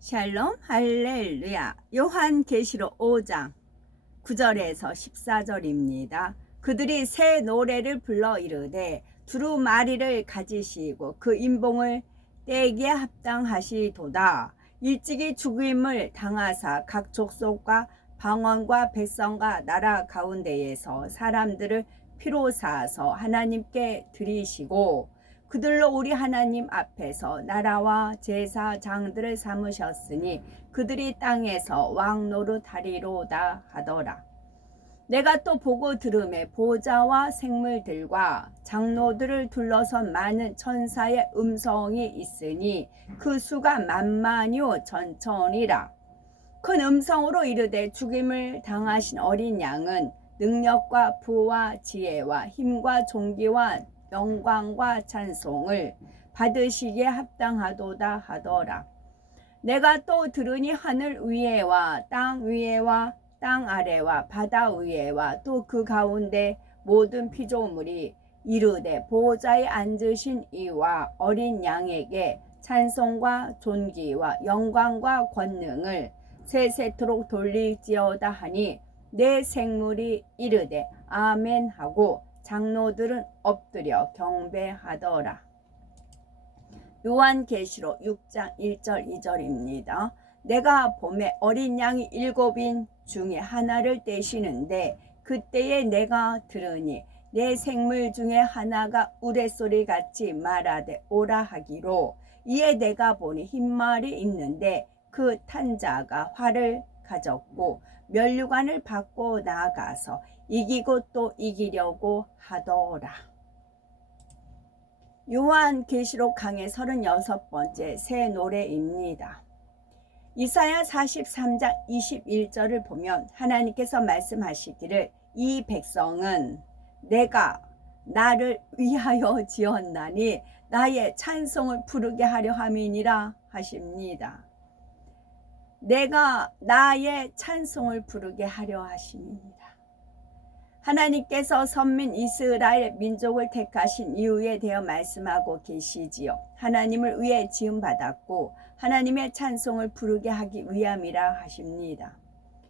샬롬 할렐루야. 요한계시록 5장 9절에서 14절입니다. 그들이 새 노래를 불러 이르되 두루마리를 가지시고 그 인봉을 떼기에 합당하시도다. 일찍이 죽임을 당하사 각 족속과 방언과 백성과 나라 가운데에서 사람들을 피로 사서 하나님께 드리시고 그들로 우리 하나님 앞에서 나라와 제사장들을 삼으셨으니 그들이 땅에서 왕 노릇하리로다 하더라. 내가 또 보고 들음에 보좌와 생물들과 장로들을 둘러선 많은 천사의 음성이 있으니 그 수가 만만이요 전천이라. 큰 음성으로 이르되 죽임을 당하신 어린 양은 능력과 부와 지혜와 힘과 존귀와 영광과 찬송을 받으시기에 합당하도다 하더라. 내가 또 들으니 하늘 위에와 땅 위에와 땅 아래와 바다 위에와 또 그 가운데 모든 피조물이 이르되 보호자에 앉으신 이와 어린 양에게 찬송과 존귀와 영광과 권능을 세세토록 돌릴지어다 하니 내 생물이 이르되 아멘 하고 장로들은 엎드려 경배하더라. 요한계시록 6장 1절 2절입니다. 내가 봄에 어린 양이 7인 중에 하나를 떼시는데 그때에 내가 들으니 내 생물 중에 하나가 우레소리 같이 말하되 오라 하기로 이에 내가 보니 흰말이 있는데 그 탄자가 활을 가졌고 면류관을 받고 나아가서 이기고 또 이기려고 하더라. 요한계시록 강의 36번째 새 노래입니다. 이사야 43장 21절을 보면 하나님께서 말씀하시기를 이 백성은 내가 나를 위하여 지었나니 나의 찬송을 부르게 하려 함이니라 하십니다. 내가 나의 찬송을 부르게 하려 하심입니다. 하나님께서 선민 이스라엘 민족을 택하신 이유에 대해 말씀하고 계시지요. 하나님을 위해 지음받았고 하나님의 찬송을 부르게 하기 위함이라 하십니다.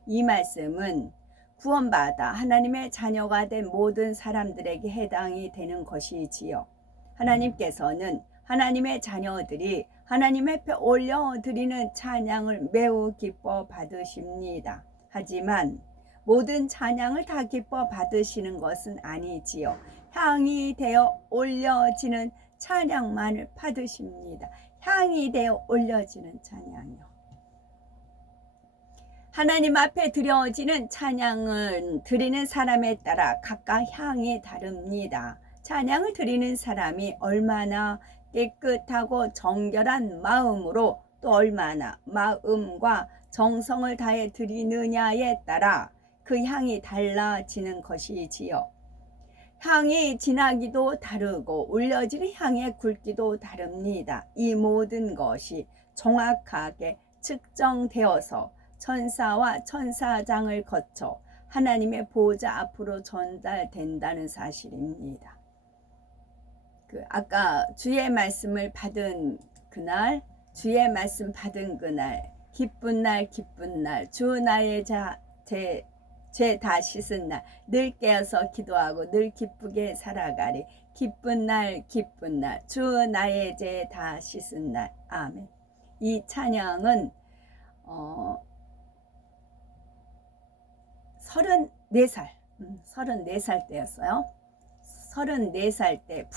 이 말씀은 구원받아 하나님의 자녀가 된 모든 사람들에게 해당이 되는 것이지요. 하나님께서는 하나님의 자녀들이 하나님 앞에 올려드리는 찬양을 매우 기뻐 받으십니다. 하지만 모든 찬양을 다 기뻐 받으시는 것은 아니지요. 향이 되어 올려지는 찬양만을 받으십니다. 향이 되어 올려지는 찬양이요. 하나님 앞에 드려지는 찬양은 드리는 사람에 따라 각각 향이 다릅니다. 찬양을 드리는 사람이 얼마나 깨끗하고 정결한 마음으로 또 얼마나 마음과 정성을 다해 드리느냐에 따라 그 향이 달라지는 것이지요. 향이 진하기도 다르고 올려지는 향의 굵기도 다릅니다. 이 모든 것이 정확하게 측정되어서 천사와 천사장을 거쳐 하나님의 보좌 앞으로 전달된다는 사실입니다. 아까 주의 말씀을 받은 그날, 주의 말씀 받은 그날, 기쁜 날, 기쁜 날, 주 나의 죄 다 씻은 날, 늘 깨어서 기도하고 늘 기쁘게 살아가리. 기쁜 날, 기쁜 날, 주 나의 죄 다 씻은 날. 아멘. 이 찬양은 34살 때였어요. 34살 때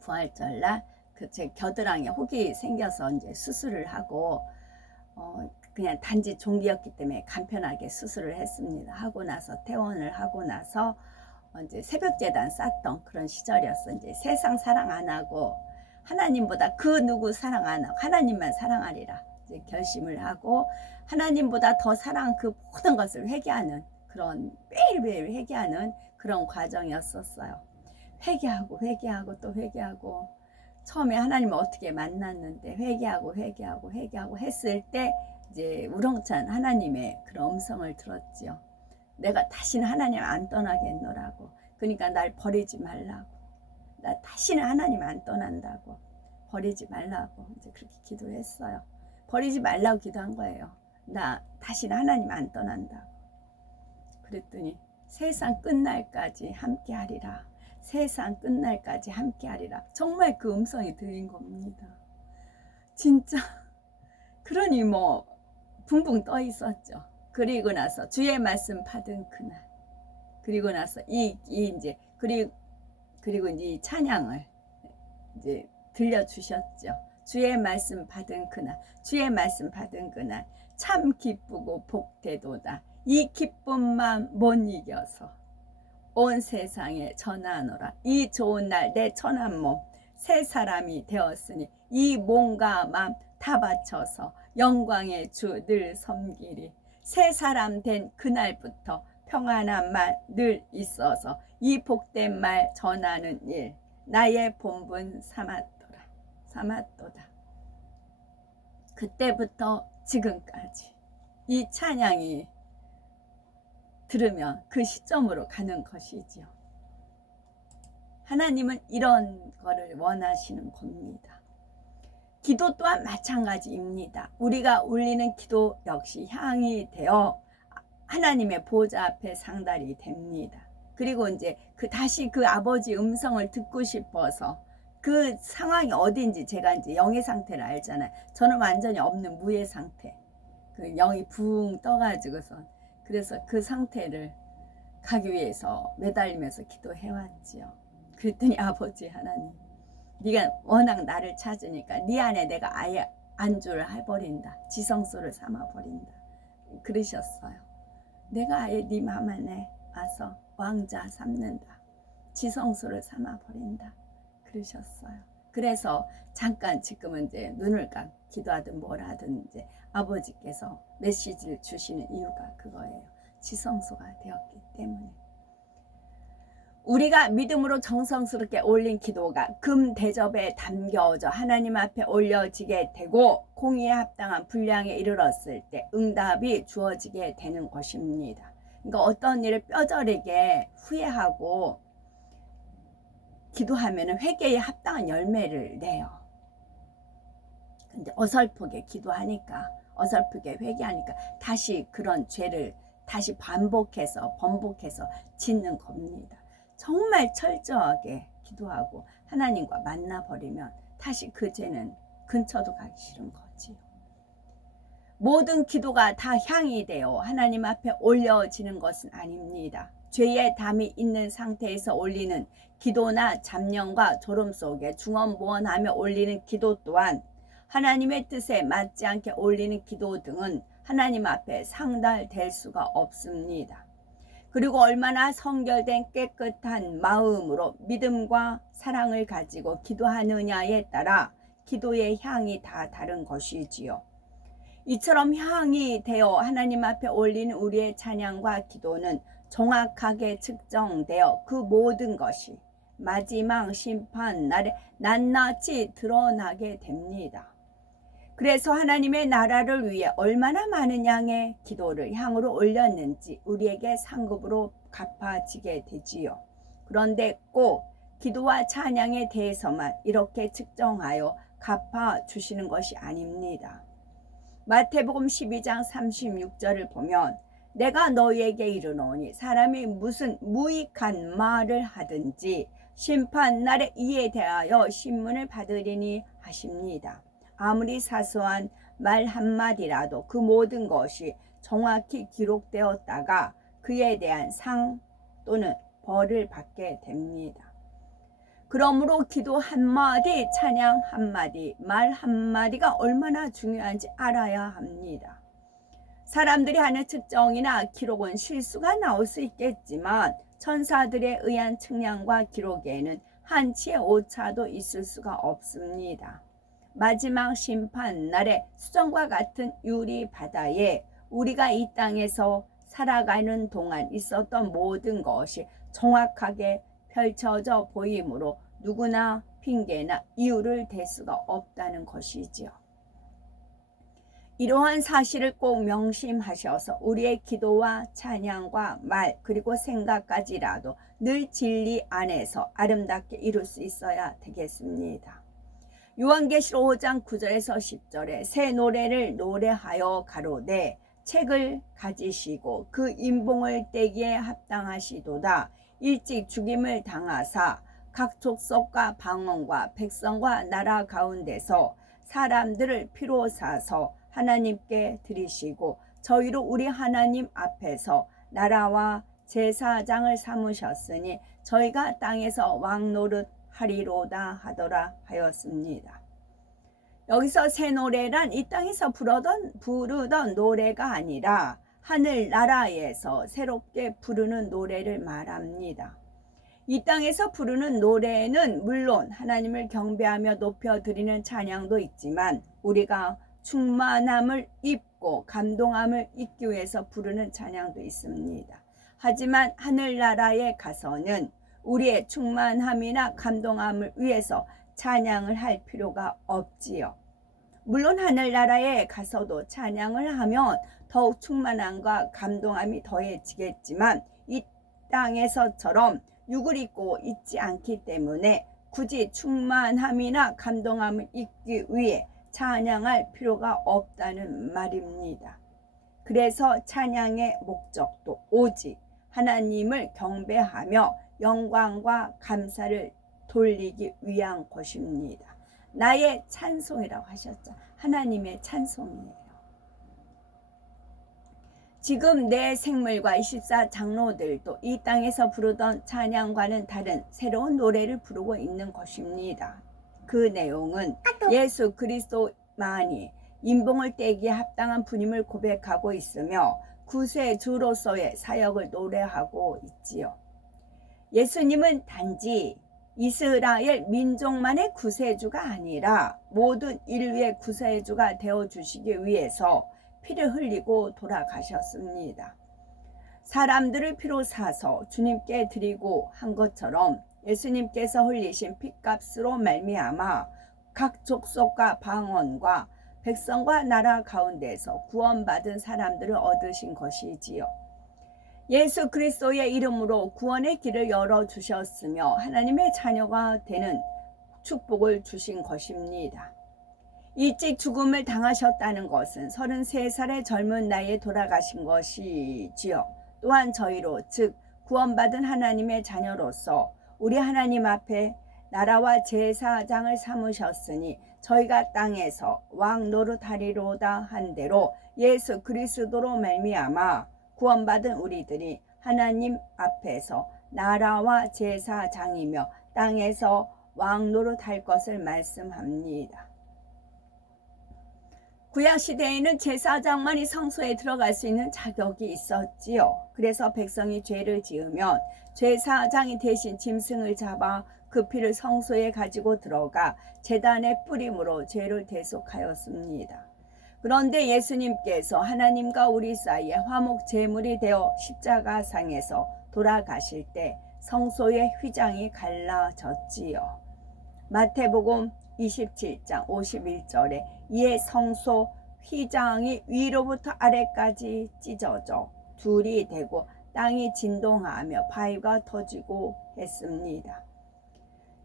부활절날 제 겨드랑이에 혹이 생겨서 이제 수술을 하고 그냥 단지 종기였기 때문에 간편하게 수술을 했습니다. 하고 나서 퇴원을 하고 나서 이제 새벽제단 쌌던 그런 시절이었어. 이제 세상 사랑 안 하고 하나님보다 그 누구 사랑 안 하고 하나님만 사랑하리라 이제 결심을 하고 하나님보다 더 사랑 그 모든 것을 회개하는 그런 매일매일 회개하는 그런 과정이었었어요. 회개하고 또 회개하고 처음에 하나님을 어떻게 만났는데 회개하고 했을 때 이제 우렁찬 하나님의 그런 음성을 들었지요. 내가 다시는 하나님 안 떠나겠노라고. 그러니까 날 버리지 말라고. 나 다시는 하나님 안 떠난다고. 버리지 말라고 이제 그렇게 기도를 했어요. 버리지 말라고 기도한 거예요. 나 다시는 하나님 안 떠난다고. 그랬더니 세상 끝날까지 함께 하리라. 세상 끝날까지 함께 하리라. 정말 그 음성이 들린 겁니다. 진짜 그러니 뭐 붕붕 떠 있었죠. 그리고 나서 주의 말씀 받은 그날, 그리고 나서 이제 그리고 이제 이 찬양을 이제 들려주셨죠. 주의 말씀 받은 그날, 주의 말씀 받은 그날 참 기쁘고 복되도다. 이 기쁨만 못 이겨서 온 세상에 전하노라. 이 좋은 날 내 천한 몸 새 사람이 되었으니 이 몸과 마음 다 바쳐서 영광의 주 늘 섬기리. 새 사람 된 그날부터 평안한 말 늘 있어서 이 복된 말 전하는 일 나의 본분 삼았도다. 그때부터 지금까지 이 찬양이 들으면 그 시점으로 가는 것이지요. 하나님은 이런 거를 원하시는 겁니다. 기도 또한 마찬가지입니다. 우리가 올리는 기도 역시 향이 되어 하나님의 보좌 앞에 상달이 됩니다. 그리고 이제 다시 그 아버지 음성을 듣고 싶어서 그 상황이 어딘지 제가 이제 영의 상태를 알잖아요. 저는 완전히 없는 무의 상태. 그 영이 붕 떠가지고서 그래서 그 상태를 가기 위해서 매달리면서 기도해왔지요. 그랬더니 아버지 하나님, 네가 워낙 나를 찾으니까 네 안에 내가 아예 안주를 해버린다. 지성소를 삼아버린다. 그러셨어요. 내가 아예 네 맘 안에 와서 왕자 삼는다. 지성소를 삼아버린다. 그러셨어요. 그래서 잠깐 지금은 이제 눈을 감 기도하든 뭘 하든 이제 아버지께서 메시지를 주시는 이유가 그거예요. 지성소가 되었기 때문에. 우리가 믿음으로 정성스럽게 올린 기도가 금 대접에 담겨져 하나님 앞에 올려지게 되고 공의에 합당한 분량에 이르렀을 때 응답이 주어지게 되는 것입니다. 그러니까 어떤 일을 뼈저리게 후회하고 기도하면 회개에 합당한 열매를 내요. 근데 어설프게 기도하니까, 어설프게 회개하니까 다시 그런 죄를 다시 번복해서 짓는 겁니다. 정말 철저하게 기도하고 하나님과 만나버리면 다시 그 죄는 근처도 가기 싫은 거지요. 모든 기도가 다 향이 되어 하나님 앞에 올려지는 것은 아닙니다. 죄의 담이 있는 상태에서 올리는 기도나 잡념과 졸음 속에 중언부언하며 올리는 기도 또한 하나님의 뜻에 맞지 않게 올리는 기도 등은 하나님 앞에 상달될 수가 없습니다. 그리고 얼마나 성결된 깨끗한 마음으로 믿음과 사랑을 가지고 기도하느냐에 따라 기도의 향이 다 다른 것이지요. 이처럼 향이 되어 하나님 앞에 올리는 우리의 찬양과 기도는 정확하게 측정되어 그 모든 것이 마지막 심판 날에 낱낱이 드러나게 됩니다. 그래서 하나님의 나라를 위해 얼마나 많은 양의 기도를 향으로 올렸는지 우리에게 상급으로 갚아지게 되지요. 그런데 꼭 기도와 찬양에 대해서만 이렇게 측정하여 갚아주시는 것이 아닙니다. 마태복음 12장 36절을 보면 내가 너희에게 이르노니 사람이 무슨 무익한 말을 하든지 심판날에 이에 대하여 신문을 받으리니 하십니다. 아무리 사소한 말 한마디라도 그 모든 것이 정확히 기록되었다가 그에 대한 상 또는 벌을 받게 됩니다. 그러므로 기도 한마디, 찬양 한마디, 말 한마디가 얼마나 중요한지 알아야 합니다. 사람들이 하는 측정이나 기록은 실수가 나올 수 있겠지만 천사들에 의한 측량과 기록에는 한치의 오차도 있을 수가 없습니다. 마지막 심판 날에 수정과 같은 유리 바다에 우리가 이 땅에서 살아가는 동안 있었던 모든 것이 정확하게 펼쳐져 보이므로 누구나 핑계나 이유를 댈 수가 없다는 것이지요. 이러한 사실을 꼭 명심하셔서 우리의 기도와 찬양과 말 그리고 생각까지라도 늘 진리 안에서 아름답게 이룰 수 있어야 되겠습니다. 요한계시록 5장 9절에서 10절에 새 노래를 노래하여 가로되 책을 가지시고 그 인봉을 떼기에 합당하시도다. 일찍 죽임을 당하사 각 족속과 방언과 백성과 나라 가운데서 사람들을 피로 사서 하나님께 드리시고 저희로 우리 하나님 앞에서 나라와 제사장을 삼으셨으니 저희가 땅에서 왕 노릇 하리로다 하더라 하였습니다. 여기서 새 노래란 이 땅에서 부르던 노래가 아니라 하늘나라에서 새롭게 부르는 노래를 말합니다. 이 땅에서 부르는 노래는 물론 하나님을 경배하며 높여드리는 찬양도 있지만 우리가 충만함을 입고 감동함을 입기 위해서 부르는 찬양도 있습니다. 하지만 하늘나라에 가서는 우리의 충만함이나 감동함을 위해서 찬양을 할 필요가 없지요. 물론 하늘나라에 가서도 찬양을 하면 더욱 충만함과 감동함이 더해지겠지만 이 땅에서처럼 육을 입고 있지 않기 때문에 굳이 충만함이나 감동함을 입기 위해 찬양할 필요가 없다는 말입니다. 그래서 찬양의 목적도 오직 하나님을 경배하며 영광과 감사를 돌리기 위한 것입니다. 나의 찬송이라고 하셨죠. 하나님의 찬송이에요. 지금 내 생물과 24장로들도 이 땅에서 부르던 찬양과는 다른 새로운 노래를 부르고 있는 것입니다. 그 내용은 예수 그리스도만이 인봉을 떼기에 합당한 분임을 고백하고 있으며 구세주로서의 사역을 노래하고 있지요. 예수님은 단지 이스라엘 민족만의 구세주가 아니라 모든 인류의 구세주가 되어주시기 위해서 피를 흘리고 돌아가셨습니다. 사람들을 피로 사서 주님께 드리고 한 것처럼 예수님께서 흘리신 피값으로 말미암아 각 족속과 방언과 백성과 나라 가운데서 구원받은 사람들을 얻으신 것이지요. 예수 그리스도의 이름으로 구원의 길을 열어주셨으며 하나님의 자녀가 되는 축복을 주신 것입니다. 일찍 죽음을 당하셨다는 것은 33살의 젊은 나이에 돌아가신 것이지요. 또한 저희로 즉 구원받은 하나님의 자녀로서 우리 하나님 앞에 나라와 제사장을 삼으셨으니 저희가 땅에서 왕 노릇하리로다 한 대로 예수 그리스도로 말미암아 구원받은 우리들이 하나님 앞에서 나라와 제사장이며 땅에서 왕 노릇할 것을 말씀합니다. 구약시대에는 제사장만이 성소에 들어갈 수 있는 자격이 있었지요. 그래서 백성이 죄를 지으면 제사장이 대신 짐승을 잡아 그 피를 성소에 가지고 들어가 제단에 뿌림으로 죄를 대속하였습니다. 그런데 예수님께서 하나님과 우리 사이에 화목 제물이 되어 십자가상에서 돌아가실 때 성소의 휘장이 갈라졌지요. 마태복음 27장 51절에 이에 성소 휘장이 위로부터 아래까지 찢어져 둘이 되고 땅이 진동하며 바위가 터지고 했습니다.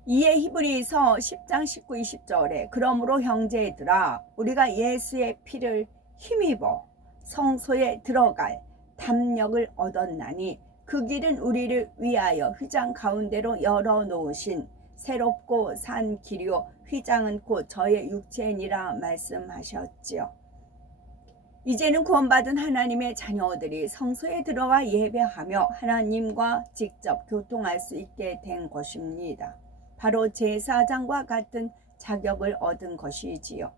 이에 히브리서 10장 19, 20절에 그러므로 형제들아 우리가 예수의 피를 힘입어 성소에 들어갈 담력을 얻었나니 그 길은 우리를 위하여 휘장 가운데로 열어놓으신 새롭고 산 길이요 휘장은 곧 저의 육체니라 말씀하셨지요. 이제는 구원받은 하나님의 자녀들이 성소에 들어가 예배하며 하나님과 직접 교통할 수 있게 된 것입니다. 바로 제사장과 같은 자격을 얻은 것이지요.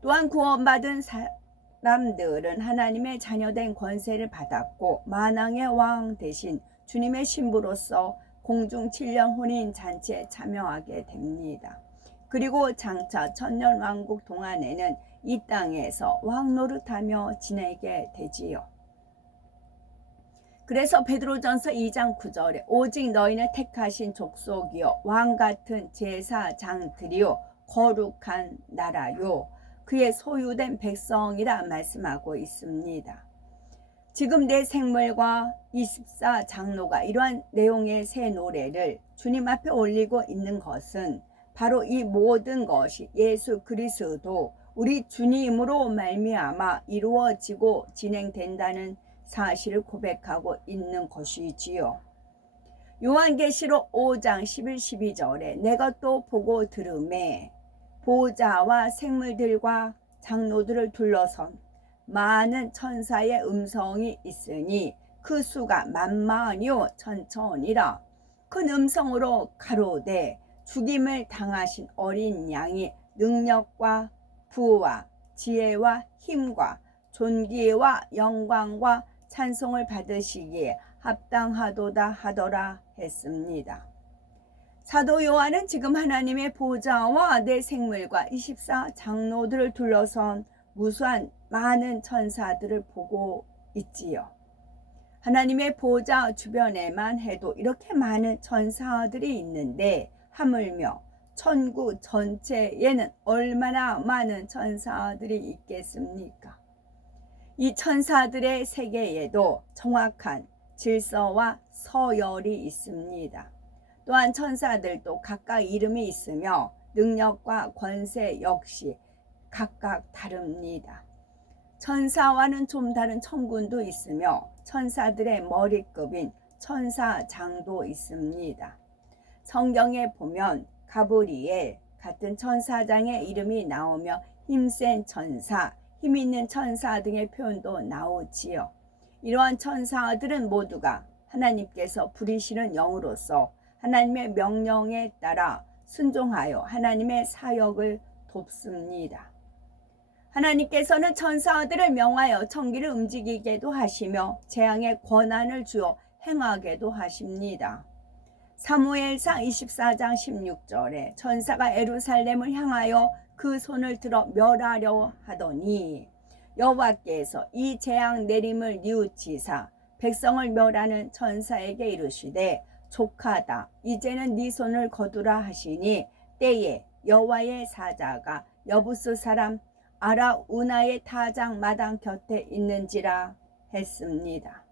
또한 구원받은 사람들은 하나님의 자녀된 권세를 받았고 만왕의 왕 대신 주님의 신부로서 공중 7년 혼인 잔치에 참여하게 됩니다. 그리고 장차 천년왕국 동안에는 이 땅에서 왕 노릇하며 지내게 되지요. 그래서 베드로전서 2장 9절에 오직 너희는 택하신 족속이요 왕같은 제사장들이요 거룩한 나라요 그의 소유된 백성이라 말씀하고 있습니다. 지금 내 생물과 24장로가 이러한 내용의 새 노래를 주님 앞에 올리고 있는 것은 바로 이 모든 것이 예수 그리스도 우리 주님으로 말미암아 이루어지고 진행된다는 사실을 고백하고 있는 것이지요. 요한계시록 5장 11, 12절에 내가 또 보고 들음에 보좌와 생물들과 장로들을 둘러선 많은 천사의 음성이 있으니 그 수가 만만이요 천천이라. 큰 음성으로 가로되 죽임을 당하신 어린 양이 능력과 부와 지혜와 힘과 존귀와 영광과 찬송을 받으시기에 합당하도다 하더라 했습니다. 사도 요한은 지금 하나님의 보좌와 내 생물과 24 장로들을 둘러선 무수한 많은 천사들을 보고 있지요. 하나님의 보좌 주변에만 해도 이렇게 많은 천사들이 있는데 하물며 천국 전체에는 얼마나 많은 천사들이 있겠습니까? 이 천사들의 세계에도 정확한 질서와 서열이 있습니다. 또한 천사들도 각각 이름이 있으며 능력과 권세 역시 각각 다릅니다. 천사와는 좀 다른 천군도 있으며 천사들의 머리급인 천사장도 있습니다. 성경에 보면 가브리엘 같은 천사장의 이름이 나오며 힘센 천사, 힘있는 천사 등의 표현도 나오지요. 이러한 천사들은 모두가 하나님께서 부리시는 영으로서 하나님의 명령에 따라 순종하여 하나님의 사역을 돕습니다. 하나님께서는 천사들을 명하여 천기를 움직이게도 하시며 재앙의 권한을 주어 행하게도 하십니다. 사무엘상 24장 16절에 천사가 예루살렘을 향하여 그 손을 들어 멸하려 하더니 여호와께서 이 재앙 내림을 뉘우치사 백성을 멸하는 천사에게 이르시되 족하다 이제는 네 손을 거두라 하시니 때에 여호와의 사자가 여부스 사람 아라우나의 타작 마당 곁에 있는지라 했습니다.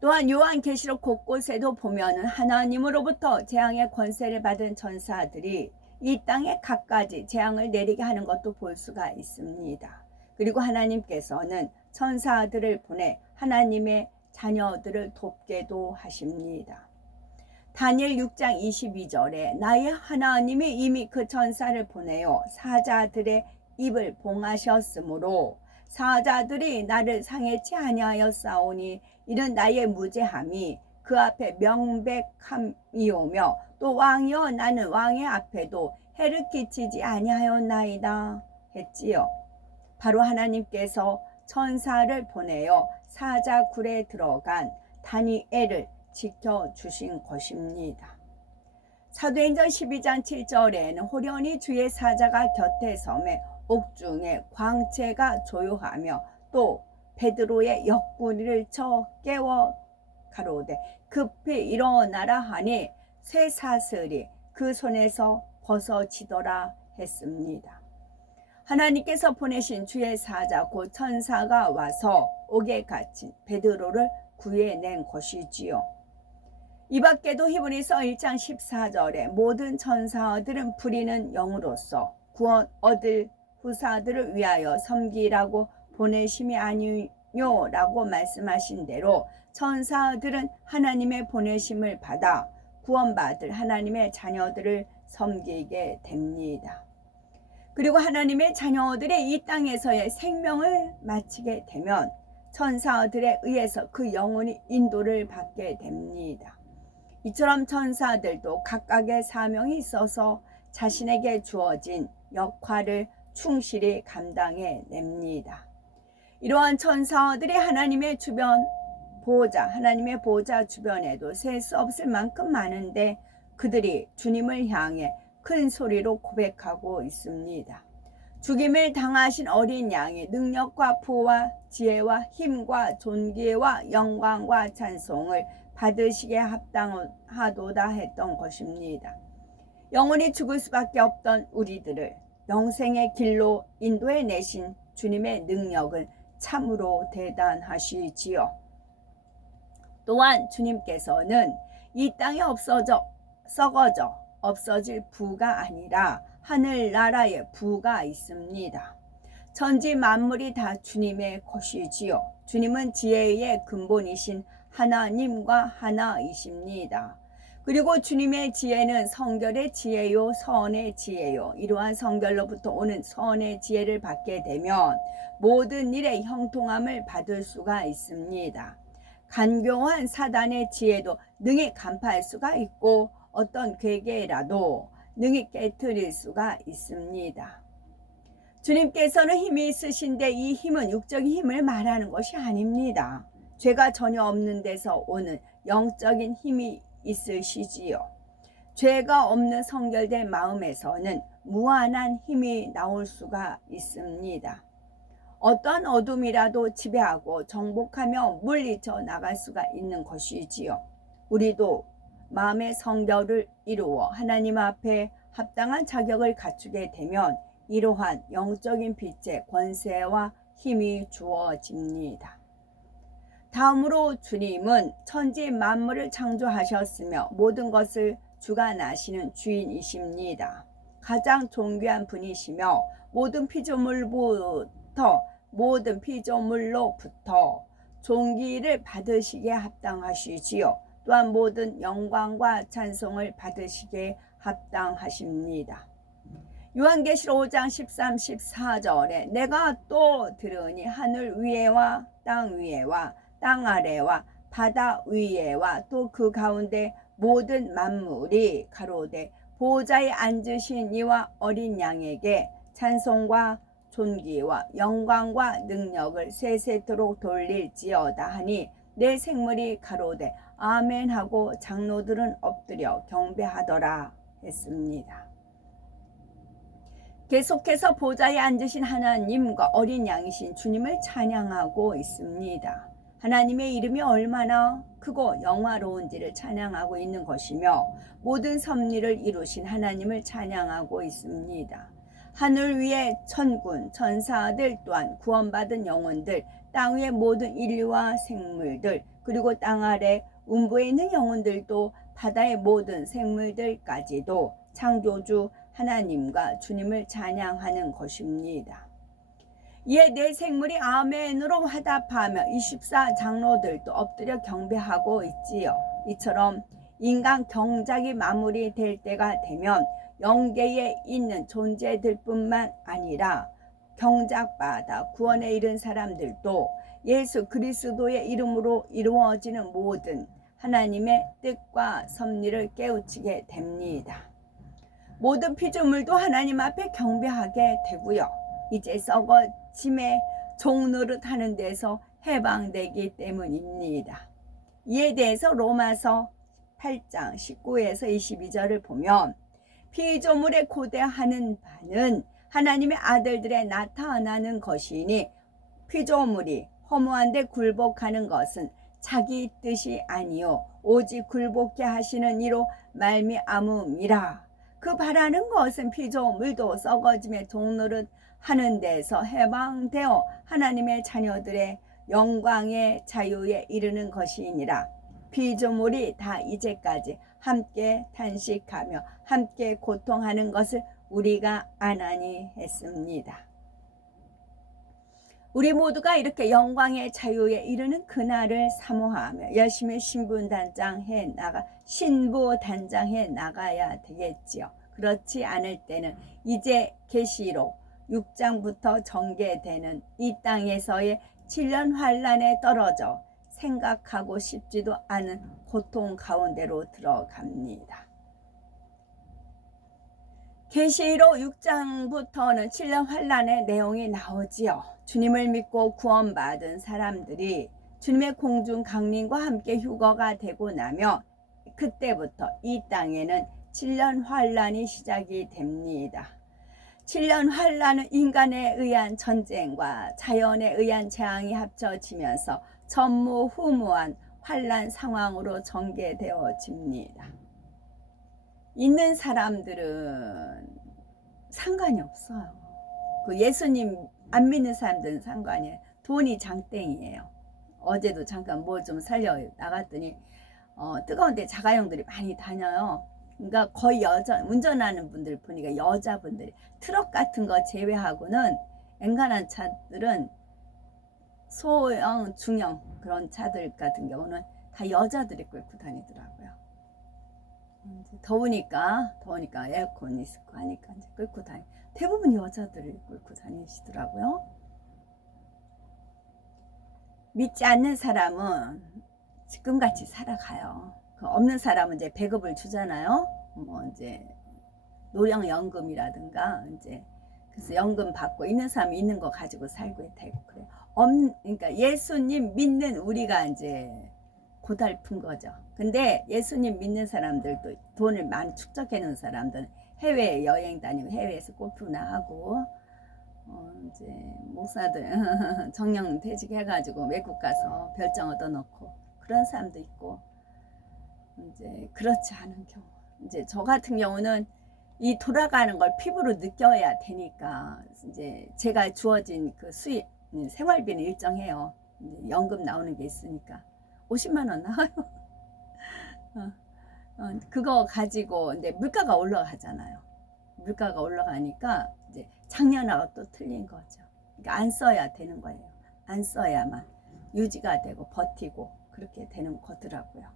또한 요한계시록 곳곳에도 보면 하나님으로부터 재앙의 권세를 받은 천사들이 이 땅에 갖가지 재앙을 내리게 하는 것도 볼 수가 있습니다. 그리고 하나님께서는 천사들을 보내 하나님의 자녀들을 돕게도 하십니다. 다니엘 6장 22절에 나의 하나님이 이미 그 천사를 보내어 사자들의 입을 봉하셨으므로 사자들이 나를 상해치 아니하였사오니 이는 나의 무죄함이 그 앞에 명백함이오며 또 왕이여 나는 왕의 앞에도 해를 끼치지 아니하였나이다 했지요. 바로 하나님께서 천사를 보내어 사자굴에 들어간 다니엘을 지켜주신 것입니다. 사도행전 12장 7절에는 호련히 주의 사자가 곁에 섬에 옥중에 광채가 조요하며 또 베드로의 옆구리를 쳐 깨워 가로되 급히 일어나라 하니 쇠사슬이 그 손에서 벗어지더라 했습니다. 하나님께서 보내신 주의 사자 곧 천사가 와서 옥에 갇힌 베드로를 구해낸 것이지요. 이 밖에도 히브리서 1장 14절에 모든 천사들은 부리는 영으로서 구원 얻을 후사들을 위하여 섬기라고 보내심이 아니요라고 말씀하신 대로 천사들은 하나님의 보내심을 받아 구원받을 하나님의 자녀들을 섬기게 됩니다. 그리고 하나님의 자녀들의 이 땅에서의 생명을 마치게 되면 천사들에 의해서 그 영혼이 인도를 받게 됩니다. 이처럼 천사들도 각각의 사명이 있어서 자신에게 주어진 역할을 충실히 감당해 냅니다. 이러한 천사들이 하나님의 주변 보호자, 하나님의 보호자 주변에도 셀 수 없을 만큼 많은데 그들이 주님을 향해 큰 소리로 고백하고 있습니다. 죽임을 당하신 어린 양이 능력과 부와 지혜와 힘과 존귀와 영광과 찬송을 받으시기에 합당하도다 했던 것입니다. 영원히 죽을 수밖에 없던 우리들을 영생의 길로 인도해 내신 주님의 능력은 참으로 대단하시지요. 또한 주님께서는 이 땅에 썩어져 없어질 부가 아니라 하늘나라에 부가 있습니다. 천지 만물이 다 주님의 것이지요. 주님은 지혜의 근본이신 하나님과 하나이십니다. 그리고 주님의 지혜는 성결의 지혜요 선의 지혜요. 이러한 성결로부터 오는 선의 지혜를 받게 되면 모든 일에 형통함을 받을 수가 있습니다. 간교한 사단의 지혜도 능히 간파할 수가 있고 어떤 괴계라도 능히 깨트릴 수가 있습니다. 주님께서는 힘이 있으신데 이 힘은 육적인 힘을 말하는 것이 아닙니다. 죄가 전혀 없는 데서 오는 영적인 힘이 있으시지요. 죄가 없는 성결된 마음에서는 무한한 힘이 나올 수가 있습니다. 어떤 어둠이라도 지배하고 정복하며 물리쳐 나갈 수가 있는 것이지요. 우리도 마음의 성결을 이루어 하나님 앞에 합당한 자격을 갖추게 되면 이러한 영적인 빛의 권세와 힘이 주어집니다. 다음으로 주님은 천지 만물을 창조하셨으며 모든 것을 주관하시는 주인이십니다. 가장 존귀한 분이시며 모든 피조물로부터 존귀를 받으시기에 합당하시지요. 또한 모든 영광과 찬송을 받으시기에 합당하십니다. 요한계시록 5장 13, 14절에 내가 또 들으니 하늘 위에와 땅 위에와 땅 아래와 바다 위에와 또 그 가운데 모든 만물이 가로되 보좌에 앉으신 이와 어린 양에게 찬송과 존귀와 영광과 능력을 세세토록 돌릴지어다 하니 내 생물이 가로되 아멘 하고 장로들은 엎드려 경배하더라 했습니다. 계속해서 보좌에 앉으신 하나님과 어린 양이신 주님을 찬양하고 있습니다. 하나님의 이름이 얼마나 크고 영화로운지를 찬양하고 있는 것이며 모든 섭리를 이루신 하나님을 찬양하고 있습니다. 하늘 위에 천군, 천사들 또한 구원받은 영혼들, 땅 위의 모든 인류와 생물들, 그리고 땅 아래 음부에 있는 영혼들도 바다의 모든 생물들까지도 창조주 하나님과 주님을 찬양하는 것입니다. 이에 내 생물이 아멘으로 화답하며 24 장로들도 엎드려 경배하고 있지요. 이처럼 인간 경작이 마무리될 때가 되면 영계에 있는 존재들뿐만 아니라 경작받아 구원에 이른 사람들도 예수 그리스도의 이름으로 이루어지는 모든 하나님의 뜻과 섭리를 깨우치게 됩니다. 모든 피조물도 하나님 앞에 경배하게 되고요. 이제 썩어짐의 종노릇하는 데서 해방되기 때문입니다. 이에 대해서 로마서 8장 19에서 22절을 보면 피조물에 고대하는 바는 하나님의 아들들에 나타나는 것이니 피조물이 허무한데 굴복하는 것은 자기 뜻이 아니요 오직 굴복케 하시는 이로 말미암음이라. 그 바라는 것은 피조물도 썩어짐의 종노릇 하는 데서 해방되어 하나님의 자녀들의 영광의 자유에 이르는 것이니라. 피조물이 다 이제까지 함께 탄식하며 함께 고통하는 것을 우리가 아나니 했습니다. 우리 모두가 이렇게 영광의 자유에 이르는 그날을 사모하며 열심히 신부단장해 나가야 되겠지요. 그렇지 않을 때는 이제 계시록 6장부터 전개되는 이 땅에서의 7년 환란에 떨어져 생각하고 싶지도 않은 고통 가운데로 들어갑니다. 계시록 6장부터는 7년 환란의 내용이 나오지요. 주님을 믿고 구원받은 사람들이 주님의 공중 강림과 함께 휴거가 되고 나면 그때부터 이 땅에는 7년 환란이 시작이 됩니다. 7년 환란은 인간에 의한 전쟁과 자연에 의한 재앙이 합쳐지면서 전무후무한 환란 상황으로 전개되어집니다. 있는 사람들은 상관이 없어요. 그 예수님 안 믿는 사람들은 상관이에요. 돈이 장땡이에요. 어제도 잠깐 뭘 좀 살려 나갔더니 뜨거운데 자가용들이 많이 다녀요. 그러니까 거의 운전하는 분들 보니까 여자분들이, 트럭 같은 거 제외하고는 엔간한 차들은 소형, 중형 그런 차들 같은 경우는 다 여자들이 끌고 다니더라고요. 더우니까 에어컨 있고 하니까 이제 끌고 다니. 대부분 여자들이 끌고 다니시더라고요. 믿지 않는 사람은 지금같이 살아가요. 없는 사람은 이제 배급을 주잖아요. 뭐 이제 노령연금이라든가 이제 그래서 연금 받고, 있는 사람이 있는 거 가지고 살고 되고 그래요. 그러니까 예수님 믿는 우리가 이제 고달픈 거죠. 근데 예수님 믿는 사람들도, 돈을 많이 축적해 놓은 사람들은 해외 여행 다니고 해외에서 골프나 하고 이제 목사들 정령 퇴직해가지고 외국 가서 별장 얻어놓고 그런 사람도 있고, 이제 그렇지 않은 경우, 이제 저 같은 경우는 이 돌아가는 걸 피부로 느껴야 되니까 이제 제가 주어진 그 수입, 생활비는 일정해요. 이제 연금 나오는 게 있으니까 50만 원 나와요. 그거 가지고 이제 물가가 올라가잖아요. 물가가 올라가니까 이제 작년하고 또 틀린 거죠. 그러니까 안 써야 되는 거예요. 안 써야만 유지가 되고 버티고 그렇게 되는 거더라고요.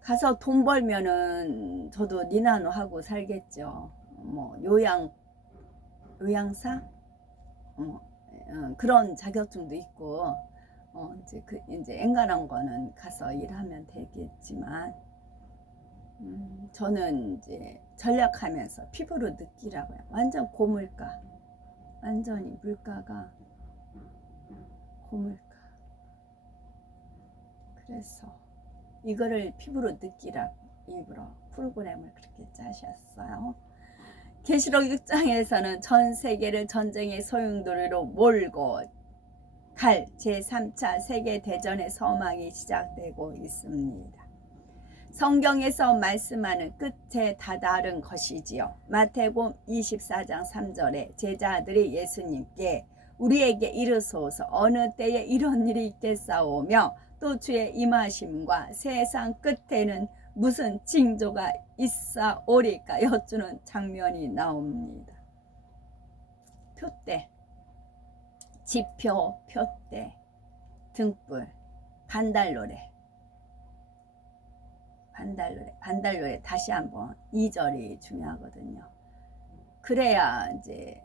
가서 돈 벌면은 저도 니나노 하고 살겠죠. 뭐 요양사 그런 자격증도 있고 이제 엔간한 거는 가서 일하면 되겠지만, 저는 이제 전략하면서 피부로 느끼라고요. 완전 고물가, 완전히 물가가 고물가. 그래서 이거를 피부로 느끼라고 일부러 프로그램을 그렇게 짜셨어요. 계시록 6장에서는 전 세계를 전쟁의 소용돌이로 몰고 갈 제3차 세계대전의 서막이 시작되고 있습니다. 성경에서 말씀하는 끝에 다다른 것이지요. 마태복음 24장 3절에 제자들이 예수님께 우리에게 이르소서 어느 때에 이런 일이 있겠사오며 또 주의 임하심과 세상 끝에는 무슨 징조가 있사오리까 여쭈는 장면이 나옵니다. 표대, 지표, 표대, 등불, 반달노래 다시 한번 2절이 중요하거든요. 그래야 이제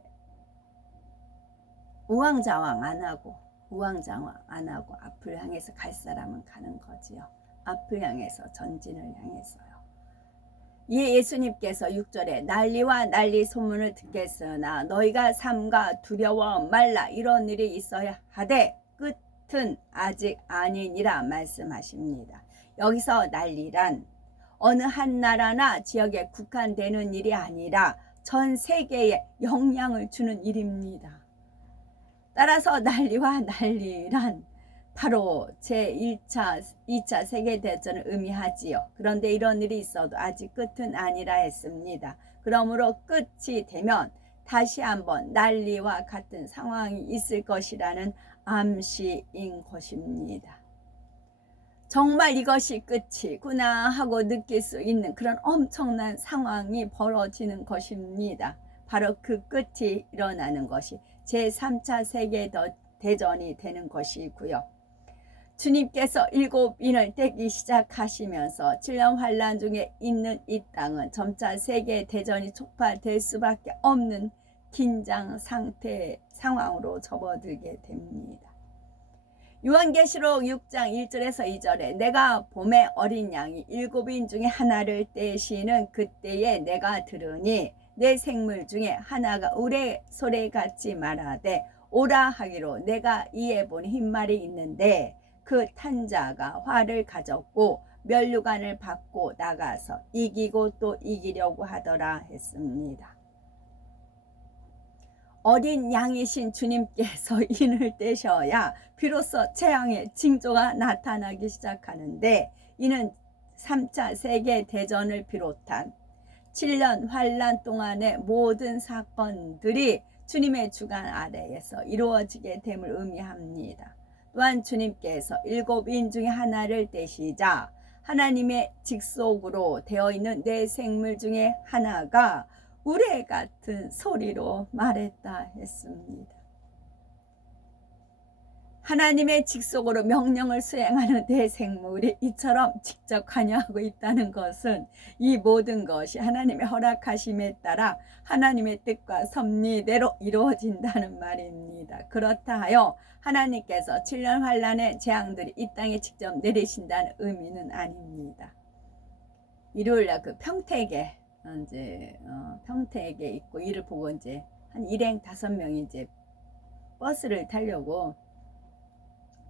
우왕좌왕 안 하고 앞을 향해서 갈 사람은 가는 거지요. 앞을 향해서, 전진을 향해서요. 이에 예수님께서 6절에 난리와 난리 소문을 듣겠으나 너희가 삼가 두려워 말라. 이런 일이 있어야 하되 끝은 아직 아니니라 말씀하십니다. 여기서 난리란 어느 한 나라나 지역에 국한되는 일이 아니라 전 세계에 영향을 주는 일입니다. 따라서 난리와 난리란 바로 제1차, 2차 세계대전을 의미하지요. 그런데 이런 일이 있어도 아직 끝은 아니라 했습니다. 그러므로 끝이 되면 다시 한번 난리와 같은 상황이 있을 것이라는 암시인 것입니다. 정말 이것이 끝이구나 하고 느낄 수 있는 그런 엄청난 상황이 벌어지는 것입니다. 바로 그 끝이 일어나는 것이 제3차 세계대전이 되는 것이고요. 주님께서 7인을 떼기 시작하시면서 7년 환란 중에 있는 이 땅은 점차 세계대전이 촉발될 수밖에 없는 긴장 상황으로 접어들게 됩니다. 요한계시록 6장 1절에서 2절에 내가 봄에 어린 양이 7인 중에 하나를 떼시는 그때에 내가 들으니 내 생물 중에 하나가 우레 소리같이 말하되 오라 하기로 내가 이에 본 흰말이 있는데 그 탄자가 활을 가졌고 면류관을 받고 나가서 이기고 또 이기려고 하더라 했습니다. 어린 양이신 주님께서 인을 떼셔야 비로소 재앙의 징조가 나타나기 시작하는데, 이는 3차 세계대전을 비롯한 7년 환란 동안의 모든 사건들이 주님의 주관 아래에서 이루어지게 됨을 의미합니다. 또한 주님께서 7인 중에 하나를 떼시자 하나님의 직속으로 되어 있는 내 생물 중에 하나가 우레 같은 소리로 말했다 했습니다. 하나님의 직속으로 명령을 수행하는 내 생물이 이처럼 직접 관여하고 있다는 것은 이 모든 것이 하나님의 허락하심에 따라 하나님의 뜻과 섭리대로 이루어진다는 말입니다. 그렇다 하여 하나님께서 7년 환란의 재앙들이 이 땅에 직접 내리신다는 의미는 아닙니다. 일요일날 그 평택에 평택에 있고 이를 보고 이제 한 일행 5명이 이제 버스를 타려고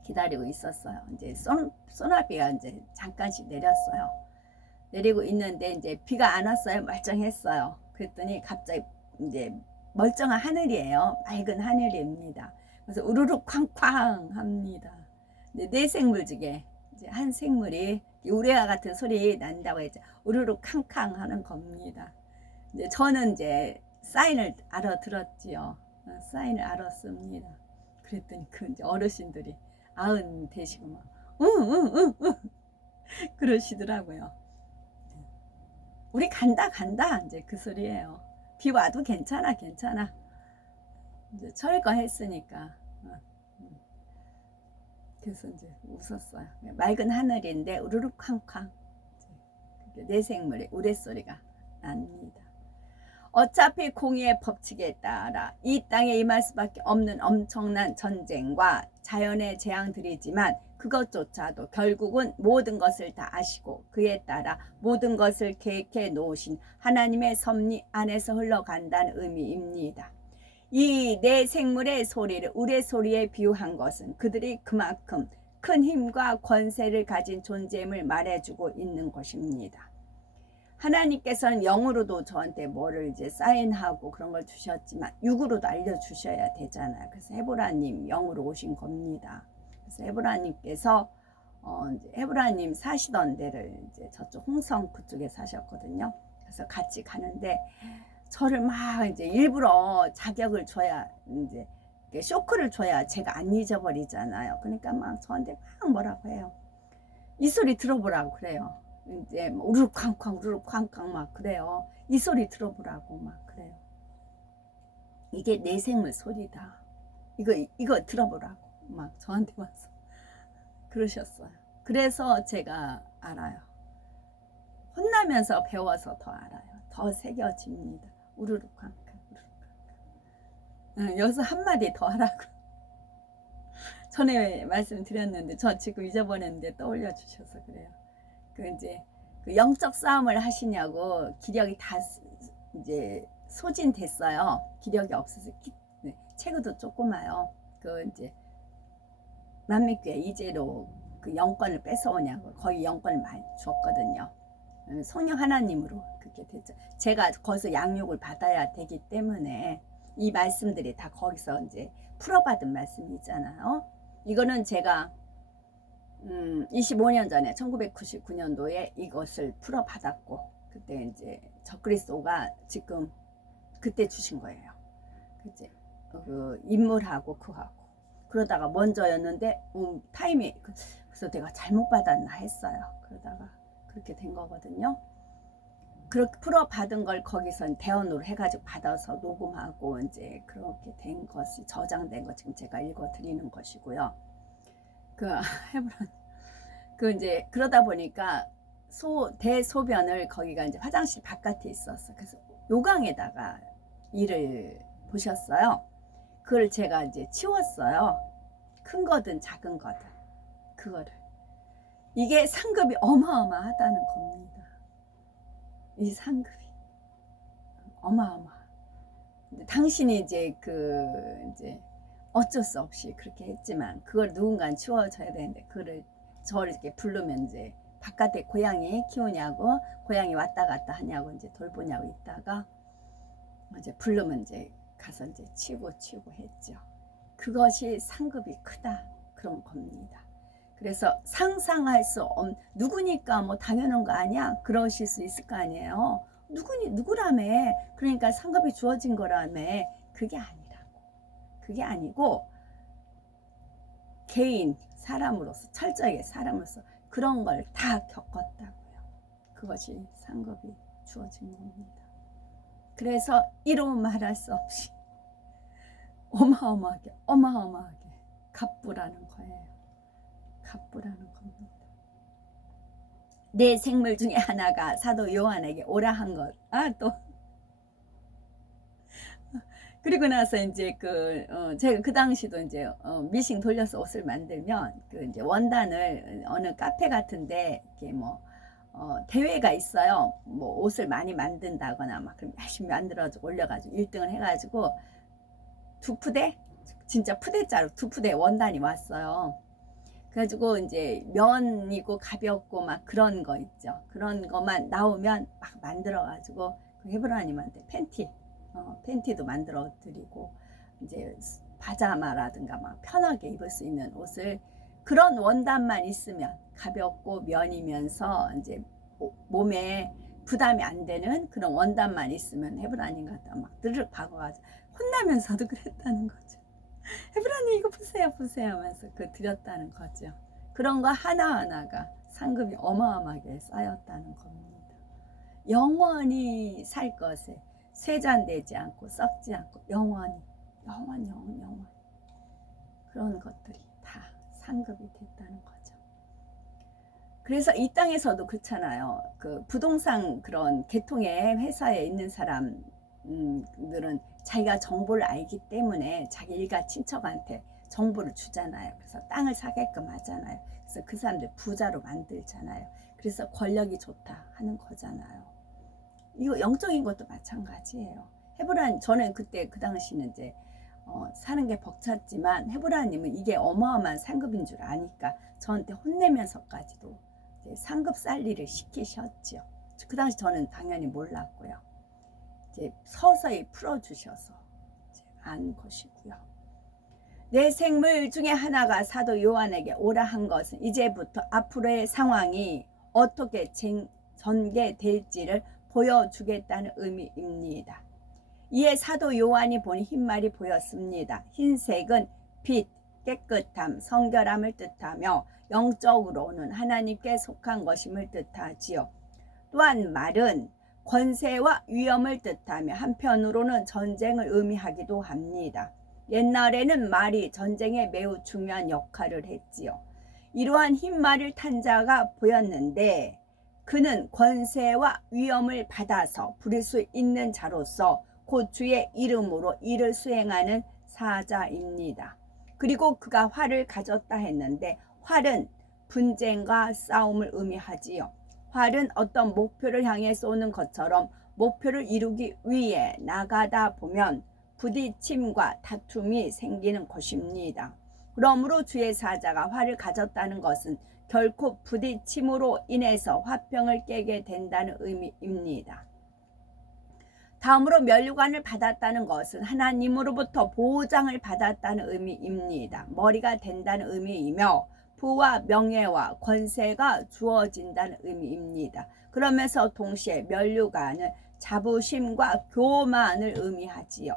기다리고 있었어요. 이제 소나비가 이제 잠깐씩 내렸어요. 내리고 있는데 이제 비가 안 왔어요. 멀쩡했어요. 그랬더니 갑자기 이제 멀쩡한 하늘이에요. 맑은 하늘입니다. 그래서 우르르 쾅쾅 합니다. 네 생물 중에 이제 한 생물이 우레와 같은 소리 난다고 했죠. 우르르 쾅쾅 하는 겁니다. 이제 저는 이제 사인을 알아들었지요. 사인을 알았습니다. 그랬더니 그 이제 어르신들이 90 되시고 막 응 그러시더라고요. 우리 간다 이제 그 소리예요. 비 와도 괜찮아 이제 철거했으니까. 그래서 이제 웃었어요. 맑은 하늘인데 우르르 쾅쾅 내 생물의 우레소리가 납니다. 어차피 공의의 법칙에 따라 이 땅에 임할 수밖에 없는 엄청난 전쟁과 자연의 재앙들이지만 그것조차도 결국은 모든 것을 다 아시고 그에 따라 모든 것을 계획해 놓으신 하나님의 섭리 안에서 흘러간다는 의미입니다. 이 내 생물의 소리를 우레소리에 비유한 것은 그들이 그만큼 큰 힘과 권세를 가진 존재임을 말해주고 있는 것입니다. 하나님께서는 영으로도 저한테 뭐를 이제 사인하고 그런 걸 주셨지만 육으로도 알려주셔야 되잖아요. 그래서 헤브라님 영으로 오신 겁니다. 그래서 헤브라님께서 이제 헤브라님 사시던 데를 이제 저쪽 홍성 그쪽에 사셨거든요. 그래서 같이 가는데 저를 막 이제 일부러 자격을 줘야 이제 쇼크를 줘야 제가 안 잊어버리잖아요. 그러니까 막 저한테 막 뭐라고 해요. 이 소리 들어보라고 그래요. 이제 우르르 쾅쾅 막 그래요. 이 소리 들어보라고 막 그래요. 이게 내 생물 소리다. 이거 들어보라고 막 저한테 와서 그러셨어요. 그래서 제가 알아요. 혼나면서 배워서 더 알아요. 더 새겨집니다. 우르르 쾅쾅 여기서 한마디 더 하라고. 전에 말씀드렸는데 저 지금 잊어버렸는데 떠올려 주셔서 그래요. 그 이제 그 영적 싸움을 하시냐고 기력이 다 이제 소진됐어요. 기력이 없어서 체구도 조그마요. 그 이제 만미교회 이제로 그 영권을 뺏어오냐고 거의 영권을 많이 줬거든요. 성령 하나님으로 그렇게 됐죠. 제가 거기서 양육을 받아야 되기 때문에 이 말씀들이 다 거기서 이제 풀어받은 말씀이잖아요. 이거는 제가 25년 전에 1999년도에 이것을 풀어받았고 그때 이제 적그리스도가 지금 그때 주신 거예요. 그치? 그 인물하고 그하고 그러다가 먼저였는데 타임이 그래서 내가 잘못 받았나 했어요. 그러다가 그렇게 된 거거든요. 그렇게 풀어받은 걸 거기서 대언으로 해가지고 받아서 녹음하고 이제 그렇게 된 것이 저장된 거 지금 제가 읽어 드리는 것이고요. 그 이제 그러다 보니까 대소변을 거기가 이제 화장실 바깥에 있었어. 그래서 요강에다가 일을 보셨어요. 그걸 제가 이제 치웠어요. 큰 거든 작은 거든 그거를. 이게 상급이 어마어마하다는 겁니다. 이 상급이 어마어마. 당신이 이제 이제 어쩔 수 없이 그렇게 했지만 그걸 누군가는 치워줘야 되는데 그거를 저를 이렇게 부르면 이제 바깥에 고양이 키우냐고 고양이 왔다 갔다 하냐고 이제 돌보냐고 있다가 이제 부르면 이제 가서 이제 치우고 했죠. 그것이 상급이 크다 그런 겁니다. 그래서 상상할 수 없는 누구니까 뭐 당연한 거 아니야 그러실 수 있을 거 아니에요. 누구라며 그러니까 상급이 주어진 거라며 그게 아니라고. 그게 아니고 개인 사람으로서 철저하게 사람으로서 그런 걸 다 겪었다고요. 그것이 상급이 주어진 겁니다. 그래서 이루 말할 수 없이 어마어마하게 갑부라는 거예요. 갑부라는 겁니다. 내 생물 중에 하나가 사도 요한에게 오라 한 것. 또 그리고 나서 이제 제가 그 당시도 이제 미싱 돌려서 옷을 만들면 이제 원단을 어느 카페 같은데 이렇게 대회가 있어요. 옷을 많이 만든다거나 막 그럼 열심히 만들어서 올려가지고 1등을 해가지고 2푸대 진짜 푸대짜리 2푸대 원단이 왔어요. 그래가지고 이제 면이고 가볍고 막 그런 거 있죠. 그런 거만 나오면 막 만들어가지고 헤브라님한테 팬티도 만들어 드리고 이제 파자마라든가 막 편하게 입을 수 있는 옷을 그런 원단만 있으면 가볍고 면이면서 이제 몸에 부담이 안 되는 그런 원단만 있으면 헤브라님 갖다 막 드르륵 박아가지고 혼나면서도 그랬다는 거죠. 헤브라님 이거 보세요 하면서 드렸다는 거죠. 그런 거 하나하나가 상급이 어마어마하게 쌓였다는 겁니다. 영원히 살 것에 쇠잔되지 않고 썩지 않고 영원히 그런 것들이 다 상급이 됐다는 거죠. 그래서 이 땅에서도 그렇잖아요. 부동산 그런 계통의 회사에 있는 사람들은 자기가 정보를 알기 때문에 자기 일가 친척한테 정보를 주잖아요. 그래서 땅을 사게끔 하잖아요. 그래서 그 사람들 부자로 만들잖아요. 그래서 권력이 좋다 하는 거잖아요. 이거 영적인 것도 마찬가지예요. 저는 그때 그 당시는 이제 사는 게 벅찼지만 헤브라님은 이게 어마어마한 상급인 줄 아니까 저한테 혼내면서까지도 이제 상급 살리를 시키셨죠. 그 당시 저는 당연히 몰랐고요. 이제 서서히 풀어주셔서 이제 안 것이고요. 내 생물 중에 하나가 사도 요한에게 오라 한 것은 이제부터 앞으로의 상황이 어떻게 전개될지를 보여주겠다는 의미입니다. 이에 사도 요한이 본 흰말이 보였습니다. 흰색은 빛, 깨끗함, 성결함을 뜻하며 영적으로는 하나님께 속한 것임을 뜻하지요. 또한 말은 권세와 위엄을 뜻하며 한편으로는 전쟁을 의미하기도 합니다. 옛날에는 말이 전쟁에 매우 중요한 역할을 했지요. 이러한 흰말을 탄 자가 보였는데 그는 권세와 위엄을 받아서 부릴 수 있는 자로서 곧 주의 이름으로 일을 수행하는 사자입니다. 그리고 그가 활을 가졌다 했는데 활은 분쟁과 싸움을 의미하지요. 활은 어떤 목표를 향해 쏘는 것처럼 목표를 이루기 위해 나가다 보면 부딪힘과 다툼이 생기는 것입니다. 그러므로 주의 사자가 활을 가졌다는 것은 결코 부딪힘으로 인해서 화평을 깨게 된다는 의미입니다. 다음으로 면류관을 받았다는 것은 하나님으로부터 보장을 받았다는 의미입니다. 머리가 된다는 의미이며 부와 명예와 권세가 주어진다는 의미입니다. 그러면서 동시에 면류관은 자부심과 교만을 의미하지요.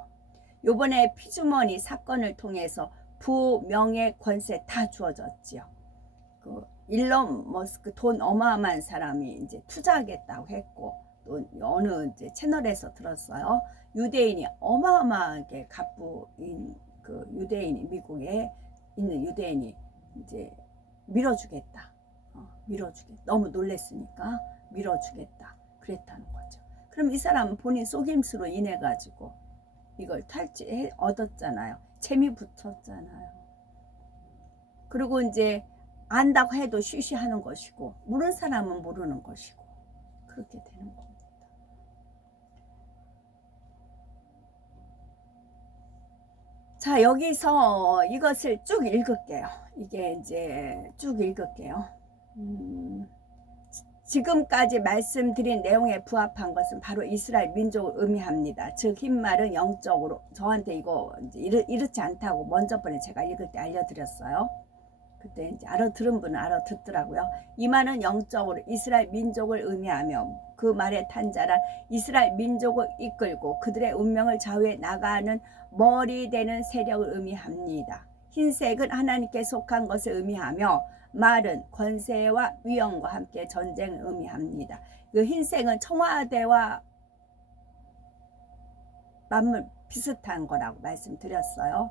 요번에 피주머니 사건을 통해서 부, 명예, 권세 다 주어졌지요. 일론 머스크 돈 어마어마한 사람이 이제 투자하겠다고 했고 또 어느 이제 채널에서 들었어요. 유대인이 어마어마하게 갑부인 유대인이 미국에 있는 유대인이 이제 밀어주겠다. 밀어주겠다. 너무 놀랬으니까 밀어주겠다. 그랬다는 거죠. 그럼 이 사람은 본인 속임수로 인해 가지고 이걸 얻었잖아요. 재미 붙였잖아요. 그리고 이제 안다고 해도 쉬쉬하는 것이고 모르는 사람은 모르는 것이고 그렇게 되는 겁니다. 자, 여기서 이것을 쭉 읽을게요. 이게 이제 쭉 읽을게요. 지금까지 말씀드린 내용에 부합한 것은 바로 이스라엘 민족을 의미합니다. 즉 흰말은 영적으로 저한테 이거 이렇지 않다고 먼저 번에 제가 읽을 때 알려드렸어요. 그때 이제 알아들은 분은 알아듣더라고요. 이 말은 영적으로 이스라엘 민족을 의미하며 그 말의 탄자란 이스라엘 민족을 이끌고 그들의 운명을 좌우해 나가는 머리 되는 세력을 의미합니다. 흰색은 하나님께 속한 것을 의미하며 말은 권세와 위엄과 함께 전쟁을 의미합니다. 그 흰색은 청와대와 맞물 비슷한 거라고 말씀드렸어요.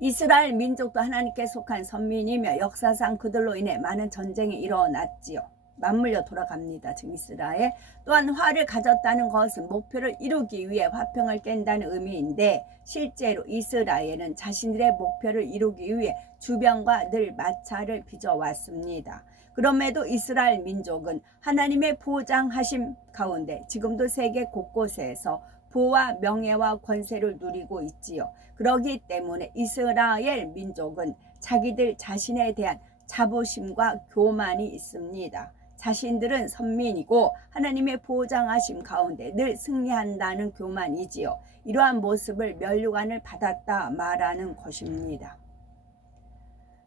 이스라엘 민족도 하나님께 속한 선민이며 역사상 그들로 인해 많은 전쟁이 일어났지요. 맞물려 돌아갑니다. 지금 이스라엘. 또한 화를 가졌다는 것은 목표를 이루기 위해 화평을 깬다는 의미인데 실제로 이스라엘은 자신들의 목표를 이루기 위해 주변과 늘 마찰을 빚어왔습니다. 그럼에도 이스라엘 민족은 하나님의 보장하심 가운데 지금도 세계 곳곳에서 부와 명예와 권세를 누리고 있지요. 그러기 때문에 이스라엘 민족은 자기들 자신에 대한 자부심과 교만이 있습니다. 자신들은 선민이고 하나님의 보장하심 가운데 늘 승리한다는 교만이지요. 이러한 모습을 면류관을 받았다 말하는 것입니다.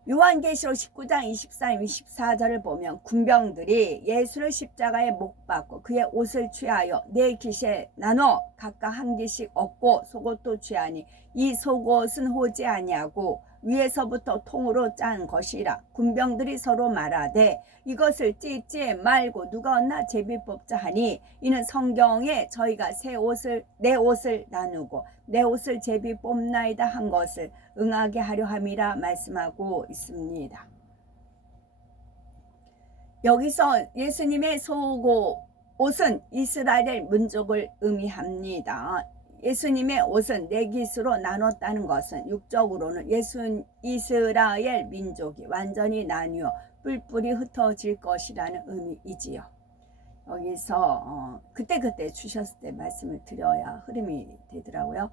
요한계시록 19장 23, 24절을 보면 군병들이 예수를 십자가에 못 박고 그의 옷을 취하여 네 깃에 나눠 각각 한 깃씩 얻고 속옷도 취하니 이 속옷은 호지 아니하고 위에서부터 통으로 짠 것이라. 군병들이 서로 말하되 이것을 찢지 말고 누가 얻나 제비 뽑자 하니 이는 성경에 저희가 내 옷을 나누고 내 옷을 제비 뽑나이다 한 것을 응하게 하려 함이라 말씀하고 있습니다. 여기서 예수님의 옷은 이스라엘 민족을 의미합니다. 예수님의 옷은 네 깃으로 나눴다는 것은 육적으로는 이스라엘 민족이 완전히 나뉘어 뿔뿔이 흩어질 것이라는 의미이지요. 여기서 그때그때 주셨을 때 말씀을 드려야 흐름이 되더라고요.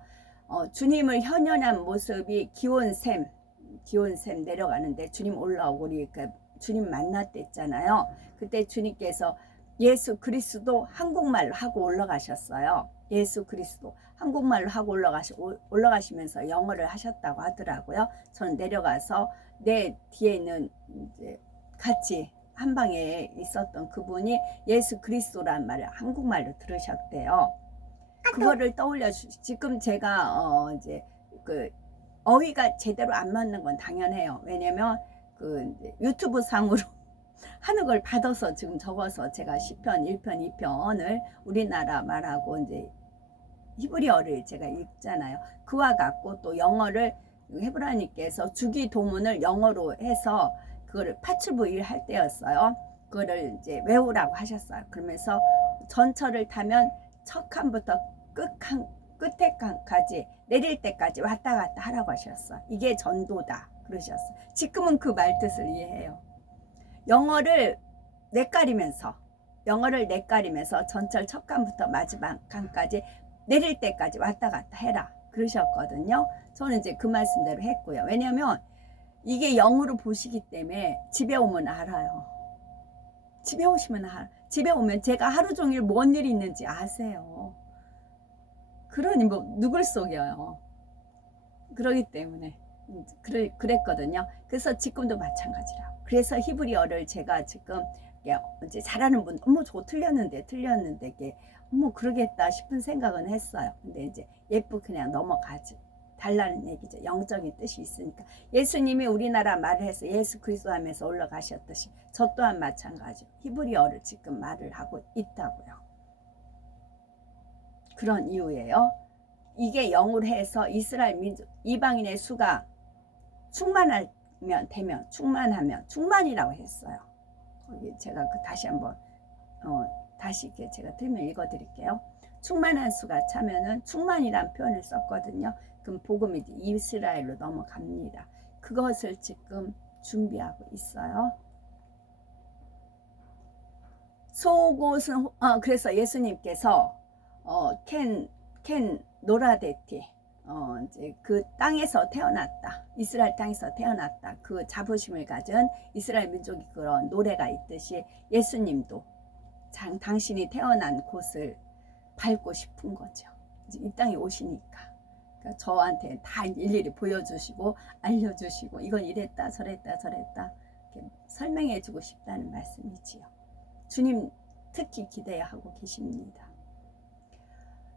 주님을 현현한 모습이 기온샘 내려가는데 주님 올라오고 우리가 주님 만났댔잖아요. 그때 주님께서 예수 그리스도 한국말로 하고 올라가셨어요. 예수 그리스도 한국말로 하고 올라가시면서 영어를 하셨다고 하더라고요. 저는 내려가서 내 뒤에는 이제 같이 한 방에 있었던 그분이 예수 그리스도란 말을 한국말로 들으셨대요. 그거를 떠올려 지금 제가 이제 그 어휘가 제대로 안 맞는 건 당연해요. 왜냐면 그 유튜브 상으로 하는 걸 받아서 지금 적어서 제가 시편 1편 2편을 우리나라 말하고 이제 히브리어를 제가 읽잖아요. 그와 같고 또 영어를 헤브라니께서 주기도문을 영어로 해서 그거를 파출부일 할 때였어요. 그거를 이제 외우라고 하셨어요. 그러면서 전철을 타면 첫 칸부터 끝에 칸까지 내릴 때까지 왔다 갔다 하라고 하셨어. 이게 전도다 그러셨어. 지금은 그 말뜻을 이해해요. 영어를 내까리면서 전철 첫 칸부터 마지막 칸까지 내릴 때까지 왔다 갔다 해라 그러셨거든요. 저는 이제 그 말씀대로 했고요. 왜냐면 이게 영어로 보시기 때문에 집에 오면 알아요. 집에 오시면 집에 오면 제가 하루 종일 뭔 일이 있는지 아세요. 그러니 뭐 누굴 속여요. 그러기 때문에 그랬거든요. 그래서 지금도 마찬가지라. 그래서 히브리어를 제가 지금 이제 잘하는 분, 저 틀렸는데 이게 그러겠다 싶은 생각은 했어요. 근데 이제 그냥 넘어가지 달라는 얘기죠. 영적인 뜻이 있으니까. 예수님이 우리나라 말을 해서 예수 그리스도 하면서 올라가셨듯이 저 또한 마찬가지로 히브리어를 지금 말을 하고 있다고요. 그런 이유예요. 이게 영으로 해서 이스라엘 민족 이방인의 수가 충만이라고 했어요. 제가 다시 한번 다시 제가 들면 읽어드릴게요. 충만한 수가 차면은 충만이란 표현을 썼거든요. 그럼 복음이 이스라엘로 넘어갑니다. 그것을 지금 준비하고 있어요. 속옷은 그래서 예수님께서 켄 노라데티 이제 그 땅에서 태어났다. 이스라엘 땅에서 태어났다. 그 자부심을 가진 이스라엘 민족이 그런 노래가 있듯이 예수님도 당신이 태어난 곳을 밟고 싶은 거죠. 이 땅에 오시니까. 그러니까 저한테 다 일일이 보여주시고 알려주시고 이건 이랬다 저랬다 이렇게 설명해주고 싶다는 말씀이지요. 주님 특히 기대하고 계십니다.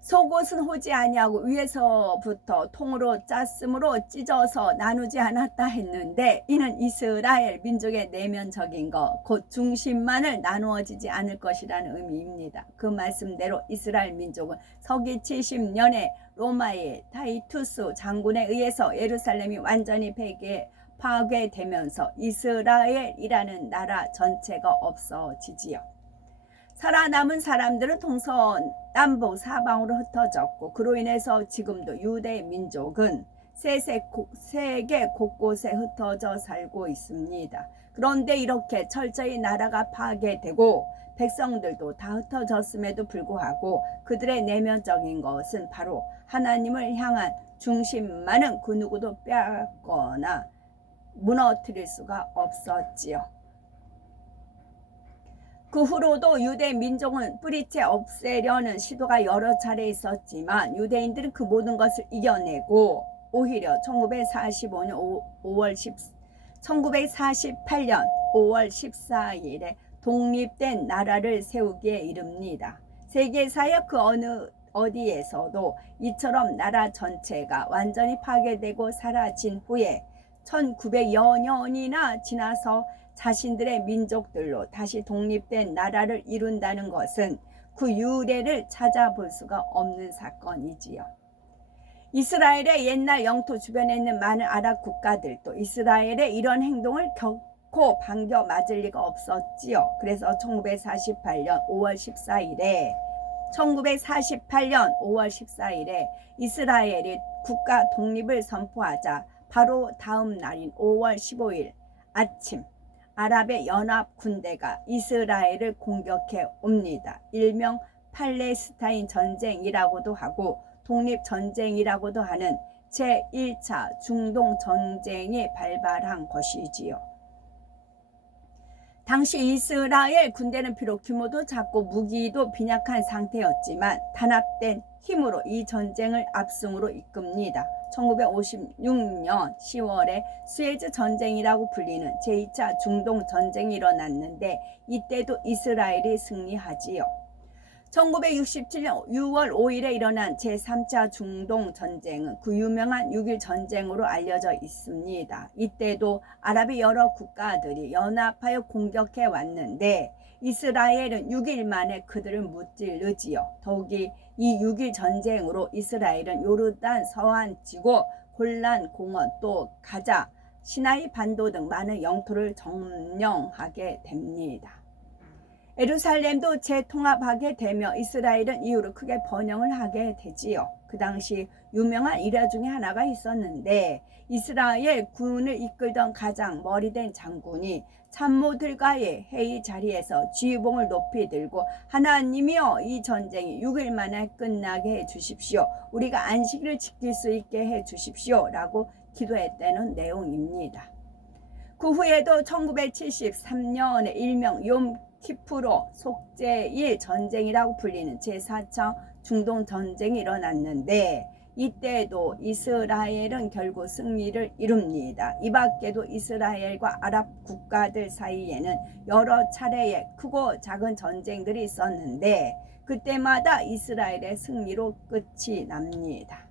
속옷은 호지 아니하고 위에서부터 통으로 짰으므로 찢어서 나누지 않았다 했는데 이는 이스라엘 민족의 내면적인 것 곧 중심만을 나누어지지 않을 것이라는 의미입니다. 그 말씀대로 이스라엘 민족은 서기 70년에 로마의 타이투스 장군에 의해서 예루살렘이 완전히 파괴되면서 이스라엘이라는 나라 전체가 없어지지요. 살아남은 사람들은 동서남북 사방으로 흩어졌고 그로 인해서 지금도 유대 민족은 세계 곳곳에 흩어져 살고 있습니다. 그런데 이렇게 철저히 나라가 파괴되고 백성들도 다 흩어졌음에도 불구하고 그들의 내면적인 것은 바로 하나님을 향한 중심만은 그 누구도 빼앗거나 무너뜨릴 수가 없었지요. 그 후로도 유대 민족은 뿌리째 없애려는 시도가 여러 차례 있었지만 유대인들은 그 모든 것을 이겨내고 오히려 1948년 5월 14일에 독립된 나라를 세우기에 이릅니다. 세계사의 그 어느 어디에서도 이처럼 나라 전체가 완전히 파괴되고 사라진 후에 1900여 년이나 지나서 자신들의 민족들로 다시 독립된 나라를 이룬다는 것은 그 유래를 찾아볼 수가 없는 사건이지요. 이스라엘의 옛날 영토 주변에 있는 많은 아랍 국가들도 이스라엘의 이런 행동을 결코 반겨 맞을 리가 없었지요. 그래서 1948년 5월 14일에 이스라엘이 국가 독립을 선포하자 바로 다음 날인 5월 15일 아침 아랍의 연합 군대가 이스라엘을 공격해 옵니다. 일명 팔레스타인 전쟁이라고도 하고 독립전쟁이라고도 하는 제1차 중동 전쟁이 발발한 것이지요. 당시 이스라엘 군대는 비록 규모도 작고 무기도 빈약한 상태였지만 단합된 힘으로 이 전쟁을 압승으로 이끕니다. 1956년 10월에 수에즈 전쟁이라고 불리는 제2차 중동 전쟁이 일어났는데 이때도 이스라엘이 승리하지요. 1967년 6월 5일에 일어난 제3차 중동 전쟁은 그 유명한 6.1 전쟁으로 알려져 있습니다. 이때도 아랍의 여러 국가들이 연합하여 공격해 왔는데 이스라엘은 6일 만에 그들을 무찌르지요. 더욱이 이 6.1 전쟁으로 이스라엘은 요르단 서한 지구, 골란 공원, 또 가자, 시나이 반도 등 많은 영토를 점령하게 됩니다. 예루살렘도 재통합하게 되며 이스라엘은 이후로 크게 번영을 하게 되지요. 그 당시 유명한 일화 중에 하나가 있었는데 이스라엘 군을 이끌던 가장 머리된 장군이 참모들과의 회의 자리에서 지휘봉을 높이 들고 하나님이여 이 전쟁이 6일 만에 끝나게 해주십시오. 우리가 안식일을 지킬 수 있게 해주십시오. 라고 기도했다는 내용입니다. 그 후에도 1973년에 일명 욤 키프로 속죄일 전쟁이라고 불리는 제4차 중동 전쟁이 일어났는데 이때도 이스라엘은 결국 승리를 이룹니다. 이 밖에도 이스라엘과 아랍 국가들 사이에는 여러 차례의 크고 작은 전쟁들이 있었는데 그때마다 이스라엘의 승리로 끝이 납니다.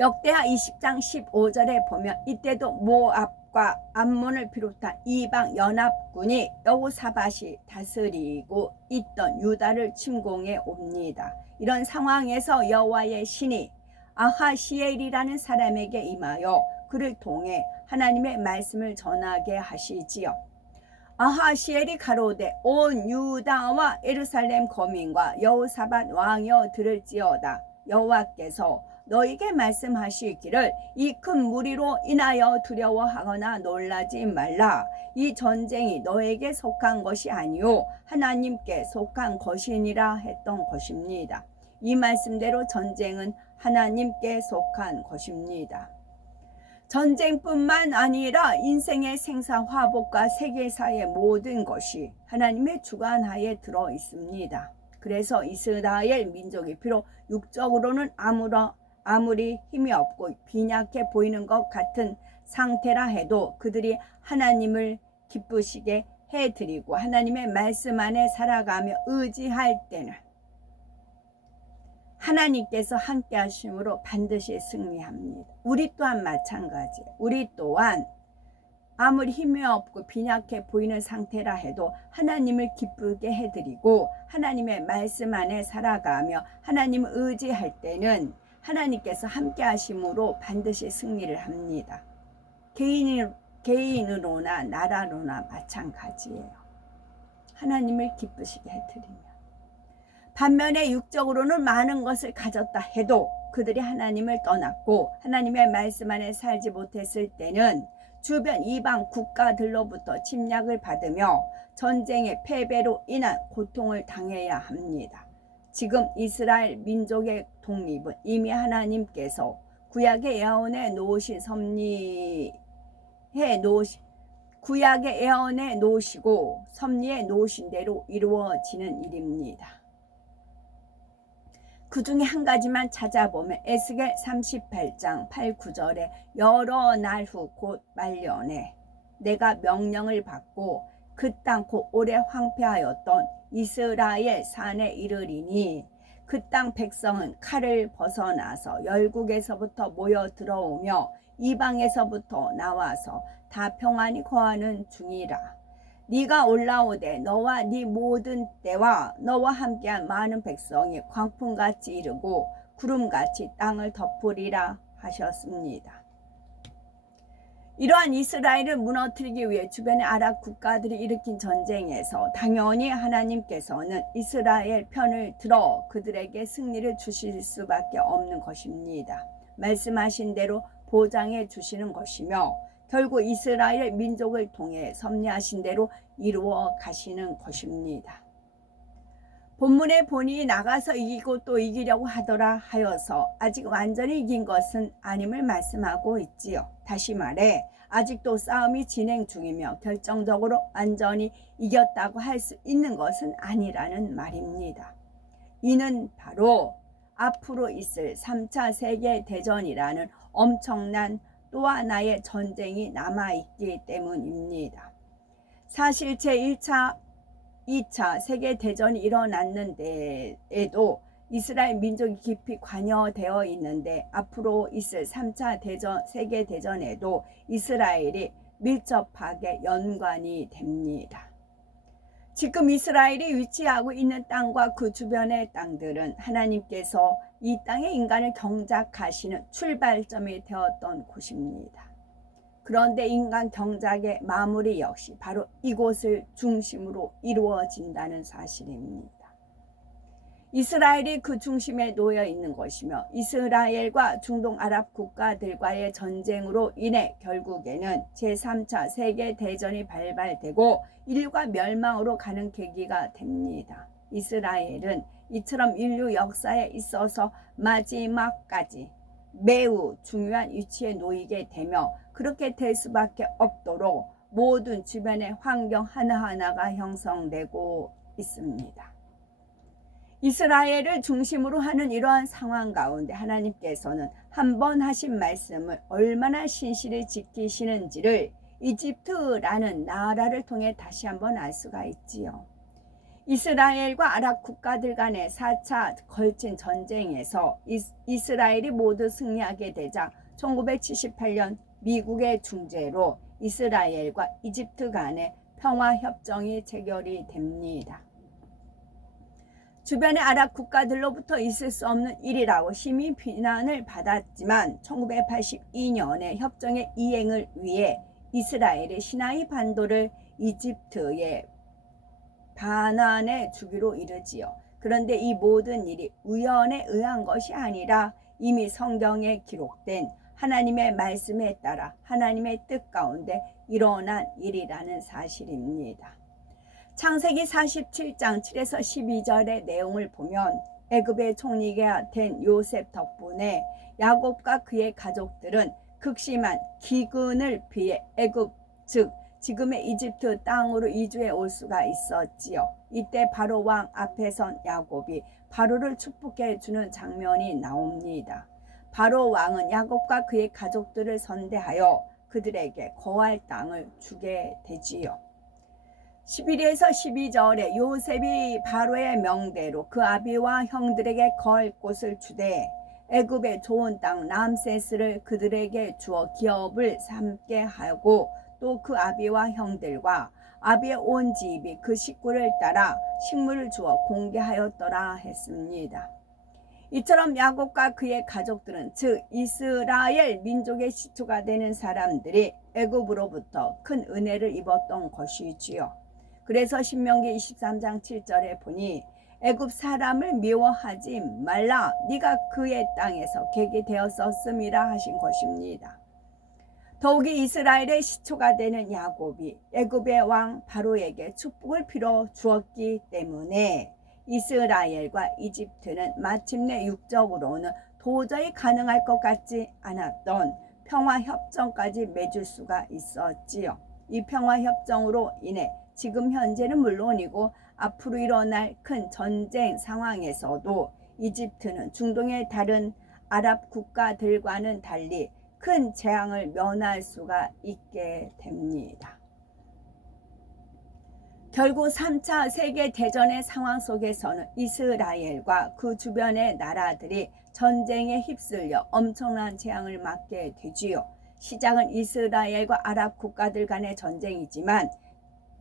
역대하 20장 15절에 보면 이때도 모압과 암몬을 비롯한 이방 연합군이 여호사밧이 다스리고 있던 유다를 침공해 옵니다. 이런 상황에서 여호와의 신이 아하시엘이라는 사람에게 임하여 그를 통해 하나님의 말씀을 전하게 하시지요. 아하시엘이 가로되 온 유다와 예루살렘 거민과 여호사밧 왕이여 들을지어다. 여호와께서 너에게 말씀하시기를 이 큰 무리로 인하여 두려워하거나 놀라지 말라. 이 전쟁이 너에게 속한 것이 아니요 하나님께 속한 것이니라 했던 것입니다. 이 말씀대로 전쟁은 하나님께 속한 것입니다. 전쟁뿐만 아니라 인생의 생사 화복과 세계사의 모든 것이 하나님의 주관하에 들어 있습니다. 그래서 이스라엘 민족이 비록 육적으로는 아무리 힘이 없고 빈약해 보이는 것 같은 상태라 해도 그들이 하나님을 기쁘시게 해드리고 하나님의 말씀 안에 살아가며 의지할 때는 하나님께서 함께 하심으로 반드시 승리합니다. 우리 또한 마찬가지예요. 우리 또한 아무리 힘이 없고 빈약해 보이는 상태라 해도 하나님을 기쁘게 해드리고 하나님의 말씀 안에 살아가며 하나님을 의지할 때는 하나님께서 함께 하심으로 반드시 승리를 합니다. 개인으로나 나라로나 마찬가지예요. 하나님을 기쁘시게 해드리며 반면에 육적으로는 많은 것을 가졌다 해도 그들이 하나님을 떠났고 하나님의 말씀 안에 살지 못했을 때는 주변 이방 국가들로부터 침략을 받으며 전쟁의 패배로 인한 고통을 당해야 합니다. 지금 이스라엘 민족의 독립은 이미 하나님께서 구약의 예언에 놓으신 구약의 예언에 놓으시고 섭리에 놓으신 대로 이루어지는 일입니다. 그 중에 한 가지만 찾아보면 에스겔 38장 8, 9절에 여러 날 후 곧 말년에 내가 명령을 받고 그 땅 곧 오래 황폐하였던 이스라엘 산에 이르리니 그 땅 백성은 칼을 벗어나서 열국에서부터 모여 들어오며 이방에서부터 나와서 다 평안히 거하는 중이라. 네가 올라오되 너와 네 모든 때와 너와 함께한 많은 백성이 광풍같이 이르고 구름같이 땅을 덮으리라 하셨습니다. 이러한 이스라엘을 무너뜨리기 위해 주변의 아랍 국가들이 일으킨 전쟁에서 당연히 하나님께서는 이스라엘 편을 들어 그들에게 승리를 주실 수밖에 없는 것입니다. 말씀하신 대로 보장해 주시는 것이며 결국 이스라엘 민족을 통해 섭리하신 대로 이루어 가시는 것입니다. 본문에 보니 나가서 이기고 또 이기려고 하더라 하여서 아직 완전히 이긴 것은 아님을 말씀하고 있지요. 다시 말해 아직도 싸움이 진행 중이며 결정적으로 완전히 이겼다고 할 수 있는 것은 아니라는 말입니다. 이는 바로 앞으로 있을 3차 세계대전이라는 엄청난 또 하나의 전쟁이 남아있기 때문입니다. 사실 제1차, 2차 세계대전이 일어났는데에도 이스라엘 민족이 깊이 관여되어 있는데 앞으로 있을 3차 세계대전에도 이스라엘이 밀접하게 연관이 됩니다. 지금 이스라엘이 위치하고 있는 땅과 그 주변의 땅들은 하나님께서 이 땅의 인간을 경작하시는 출발점이 되었던 곳입니다. 그런데 인간 경작의 마무리 역시 바로 이곳을 중심으로 이루어진다는 사실입니다. 이스라엘이 그 중심에 놓여 있는 것이며 이스라엘과 중동 아랍 국가들과의 전쟁으로 인해 결국에는 제3차 세계대전이 발발되고 인류가 멸망으로 가는 계기가 됩니다. 이스라엘은 이처럼 인류 역사에 있어서 마지막까지 매우 중요한 위치에 놓이게 되며 그렇게 될 수밖에 없도록 모든 주변의 환경 하나하나가 형성되고 있습니다. 이스라엘을 중심으로 하는 이러한 상황 가운데 하나님께서는 한 번 하신 말씀을 얼마나 신실히 지키시는지를 이집트라는 나라를 통해 다시 한번 알 수가 있지요. 이스라엘과 아랍 국가들 간의 4차 걸친 전쟁에서 이스라엘이 모두 승리하게 되자 1978년 미국의 중재로 이스라엘과 이집트 간의 평화협정이 체결이 됩니다. 주변의 아랍 국가들로부터 있을 수 없는 일이라고 심히 비난을 받았지만 1982년에 협정의 이행을 위해 이스라엘이 시나이 반도를 이집트에 반환해 주기로 이르지요. 그런데 이 모든 일이 우연에 의한 것이 아니라 이미 성경에 기록된 하나님의 말씀에 따라 하나님의 뜻 가운데 일어난 일이라는 사실입니다. 창세기 47장 7에서 12절의 내용을 보면 애굽의 총리가 된 요셉 덕분에 야곱과 그의 가족들은 극심한 기근을 피해 애굽 즉 지금의 이집트 땅으로 이주해 올 수가 있었지요. 이때 바로 왕 앞에 선 야곱이 바로를 축복해 주는 장면이 나옵니다. 바로 왕은 야곱과 그의 가족들을 선대하여 그들에게 거할 땅을 주게 되지요. 11에서 12절에 요셉이 바로의 명대로 그 아비와 형들에게 거할 곳을 주되 애굽의 좋은 땅 람세스를 그들에게 주어 기업을 삼게 하고 또 그 아비와 형들과 아비의 온 집이 그 식구를 따라 식물을 주어 공개하였더라 했습니다. 이처럼 야곱과 그의 가족들은 즉 이스라엘 민족의 시초가 되는 사람들이 애굽으로부터 큰 은혜를 입었던 것이지요. 그래서 신명기 23장 7절에 보니 애굽 사람을 미워하지 말라 네가 그의 땅에서 객이 되었었음이라 하신 것입니다. 더욱이 이스라엘의 시초가 되는 야곱이 애굽의 왕 바로에게 축복을 빌어 주었기 때문에 이스라엘과 이집트는 마침내 육적으로는 도저히 가능할 것 같지 않았던 평화협정까지 맺을 수가 있었지요. 이 평화협정으로 인해 지금 현재는 물론이고 앞으로 일어날 큰 전쟁 상황에서도 이집트는 중동의 다른 아랍 국가들과는 달리 큰 재앙을 면할 수가 있게 됩니다. 결국 3차 세계대전의 상황 속에서는 이스라엘과 그 주변의 나라들이 전쟁에 휩쓸려 엄청난 재앙을 맞게 되지요. 시작은 이스라엘과 아랍 국가들 간의 전쟁이지만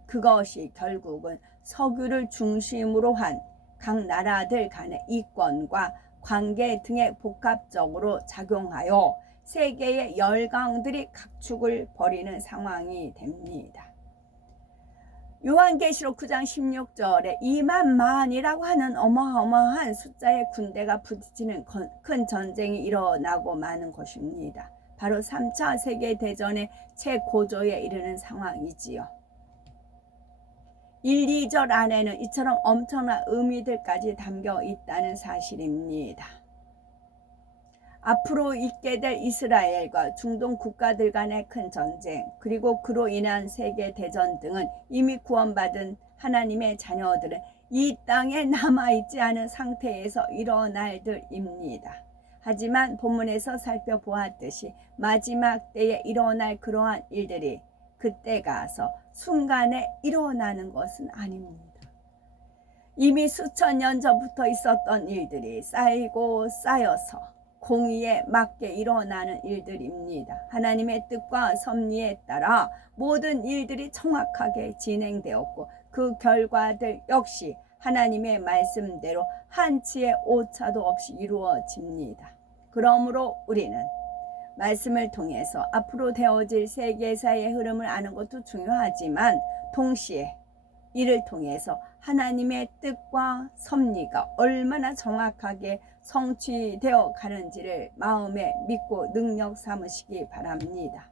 그것이 결국은 석유를 중심으로 한 각 나라들 간의 이권과 관계 등에 복합적으로 작용하여 세계의 열강들이 각축을 벌이는 상황이 됩니다. 요한계시록 9장 16절에 2만만이라고 하는 어마어마한 숫자의 군대가 부딪히는 큰 전쟁이 일어나고 마는 것입니다. 바로 3차 세계대전의 최고조에 이르는 상황이지요. 1, 2절 안에는 이처럼 엄청난 의미들까지 담겨 있다는 사실입니다. 앞으로 있게 될 이스라엘과 중동 국가들 간의 큰 전쟁, 그리고 그로 인한 세계대전 등은 이미 구원받은 하나님의 자녀들은 이 땅에 남아있지 않은 상태에서 일어날 들입니다. 하지만 본문에서 살펴보았듯이 마지막 때에 일어날 그러한 일들이 그때 가서 순간에 일어나는 것은 아닙니다. 이미 수천 년 전부터 있었던 일들이 쌓이고 쌓여서 공의에 맞게 일어나는 일들입니다. 하나님의 뜻과 섭리에 따라 모든 일들이 정확하게 진행되었고 그 결과들 역시 하나님의 말씀대로 한치의 오차도 없이 이루어집니다. 그러므로 우리는 말씀을 통해서 앞으로 되어질 세계사의 흐름을 아는 것도 중요하지만 동시에 이를 통해서 하나님의 뜻과 섭리가 얼마나 정확하게 성취되어 가는지를 마음에 믿고 능력 삼으시기 바랍니다.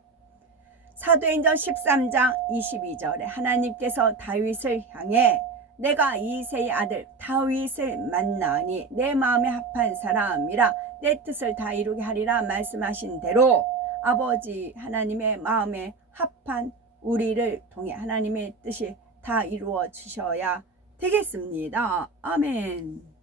사도행전 13장 22절에 하나님께서 다윗을 향해 내가 이새의 아들 다윗을 만나니 내 마음에 합한 사람이라 내 뜻을 다 이루게 하리라 말씀하신 대로 아버지 하나님의 마음에 합한 우리를 통해 하나님의 뜻이 다 이루어 주셔야 되겠습니다. 아멘.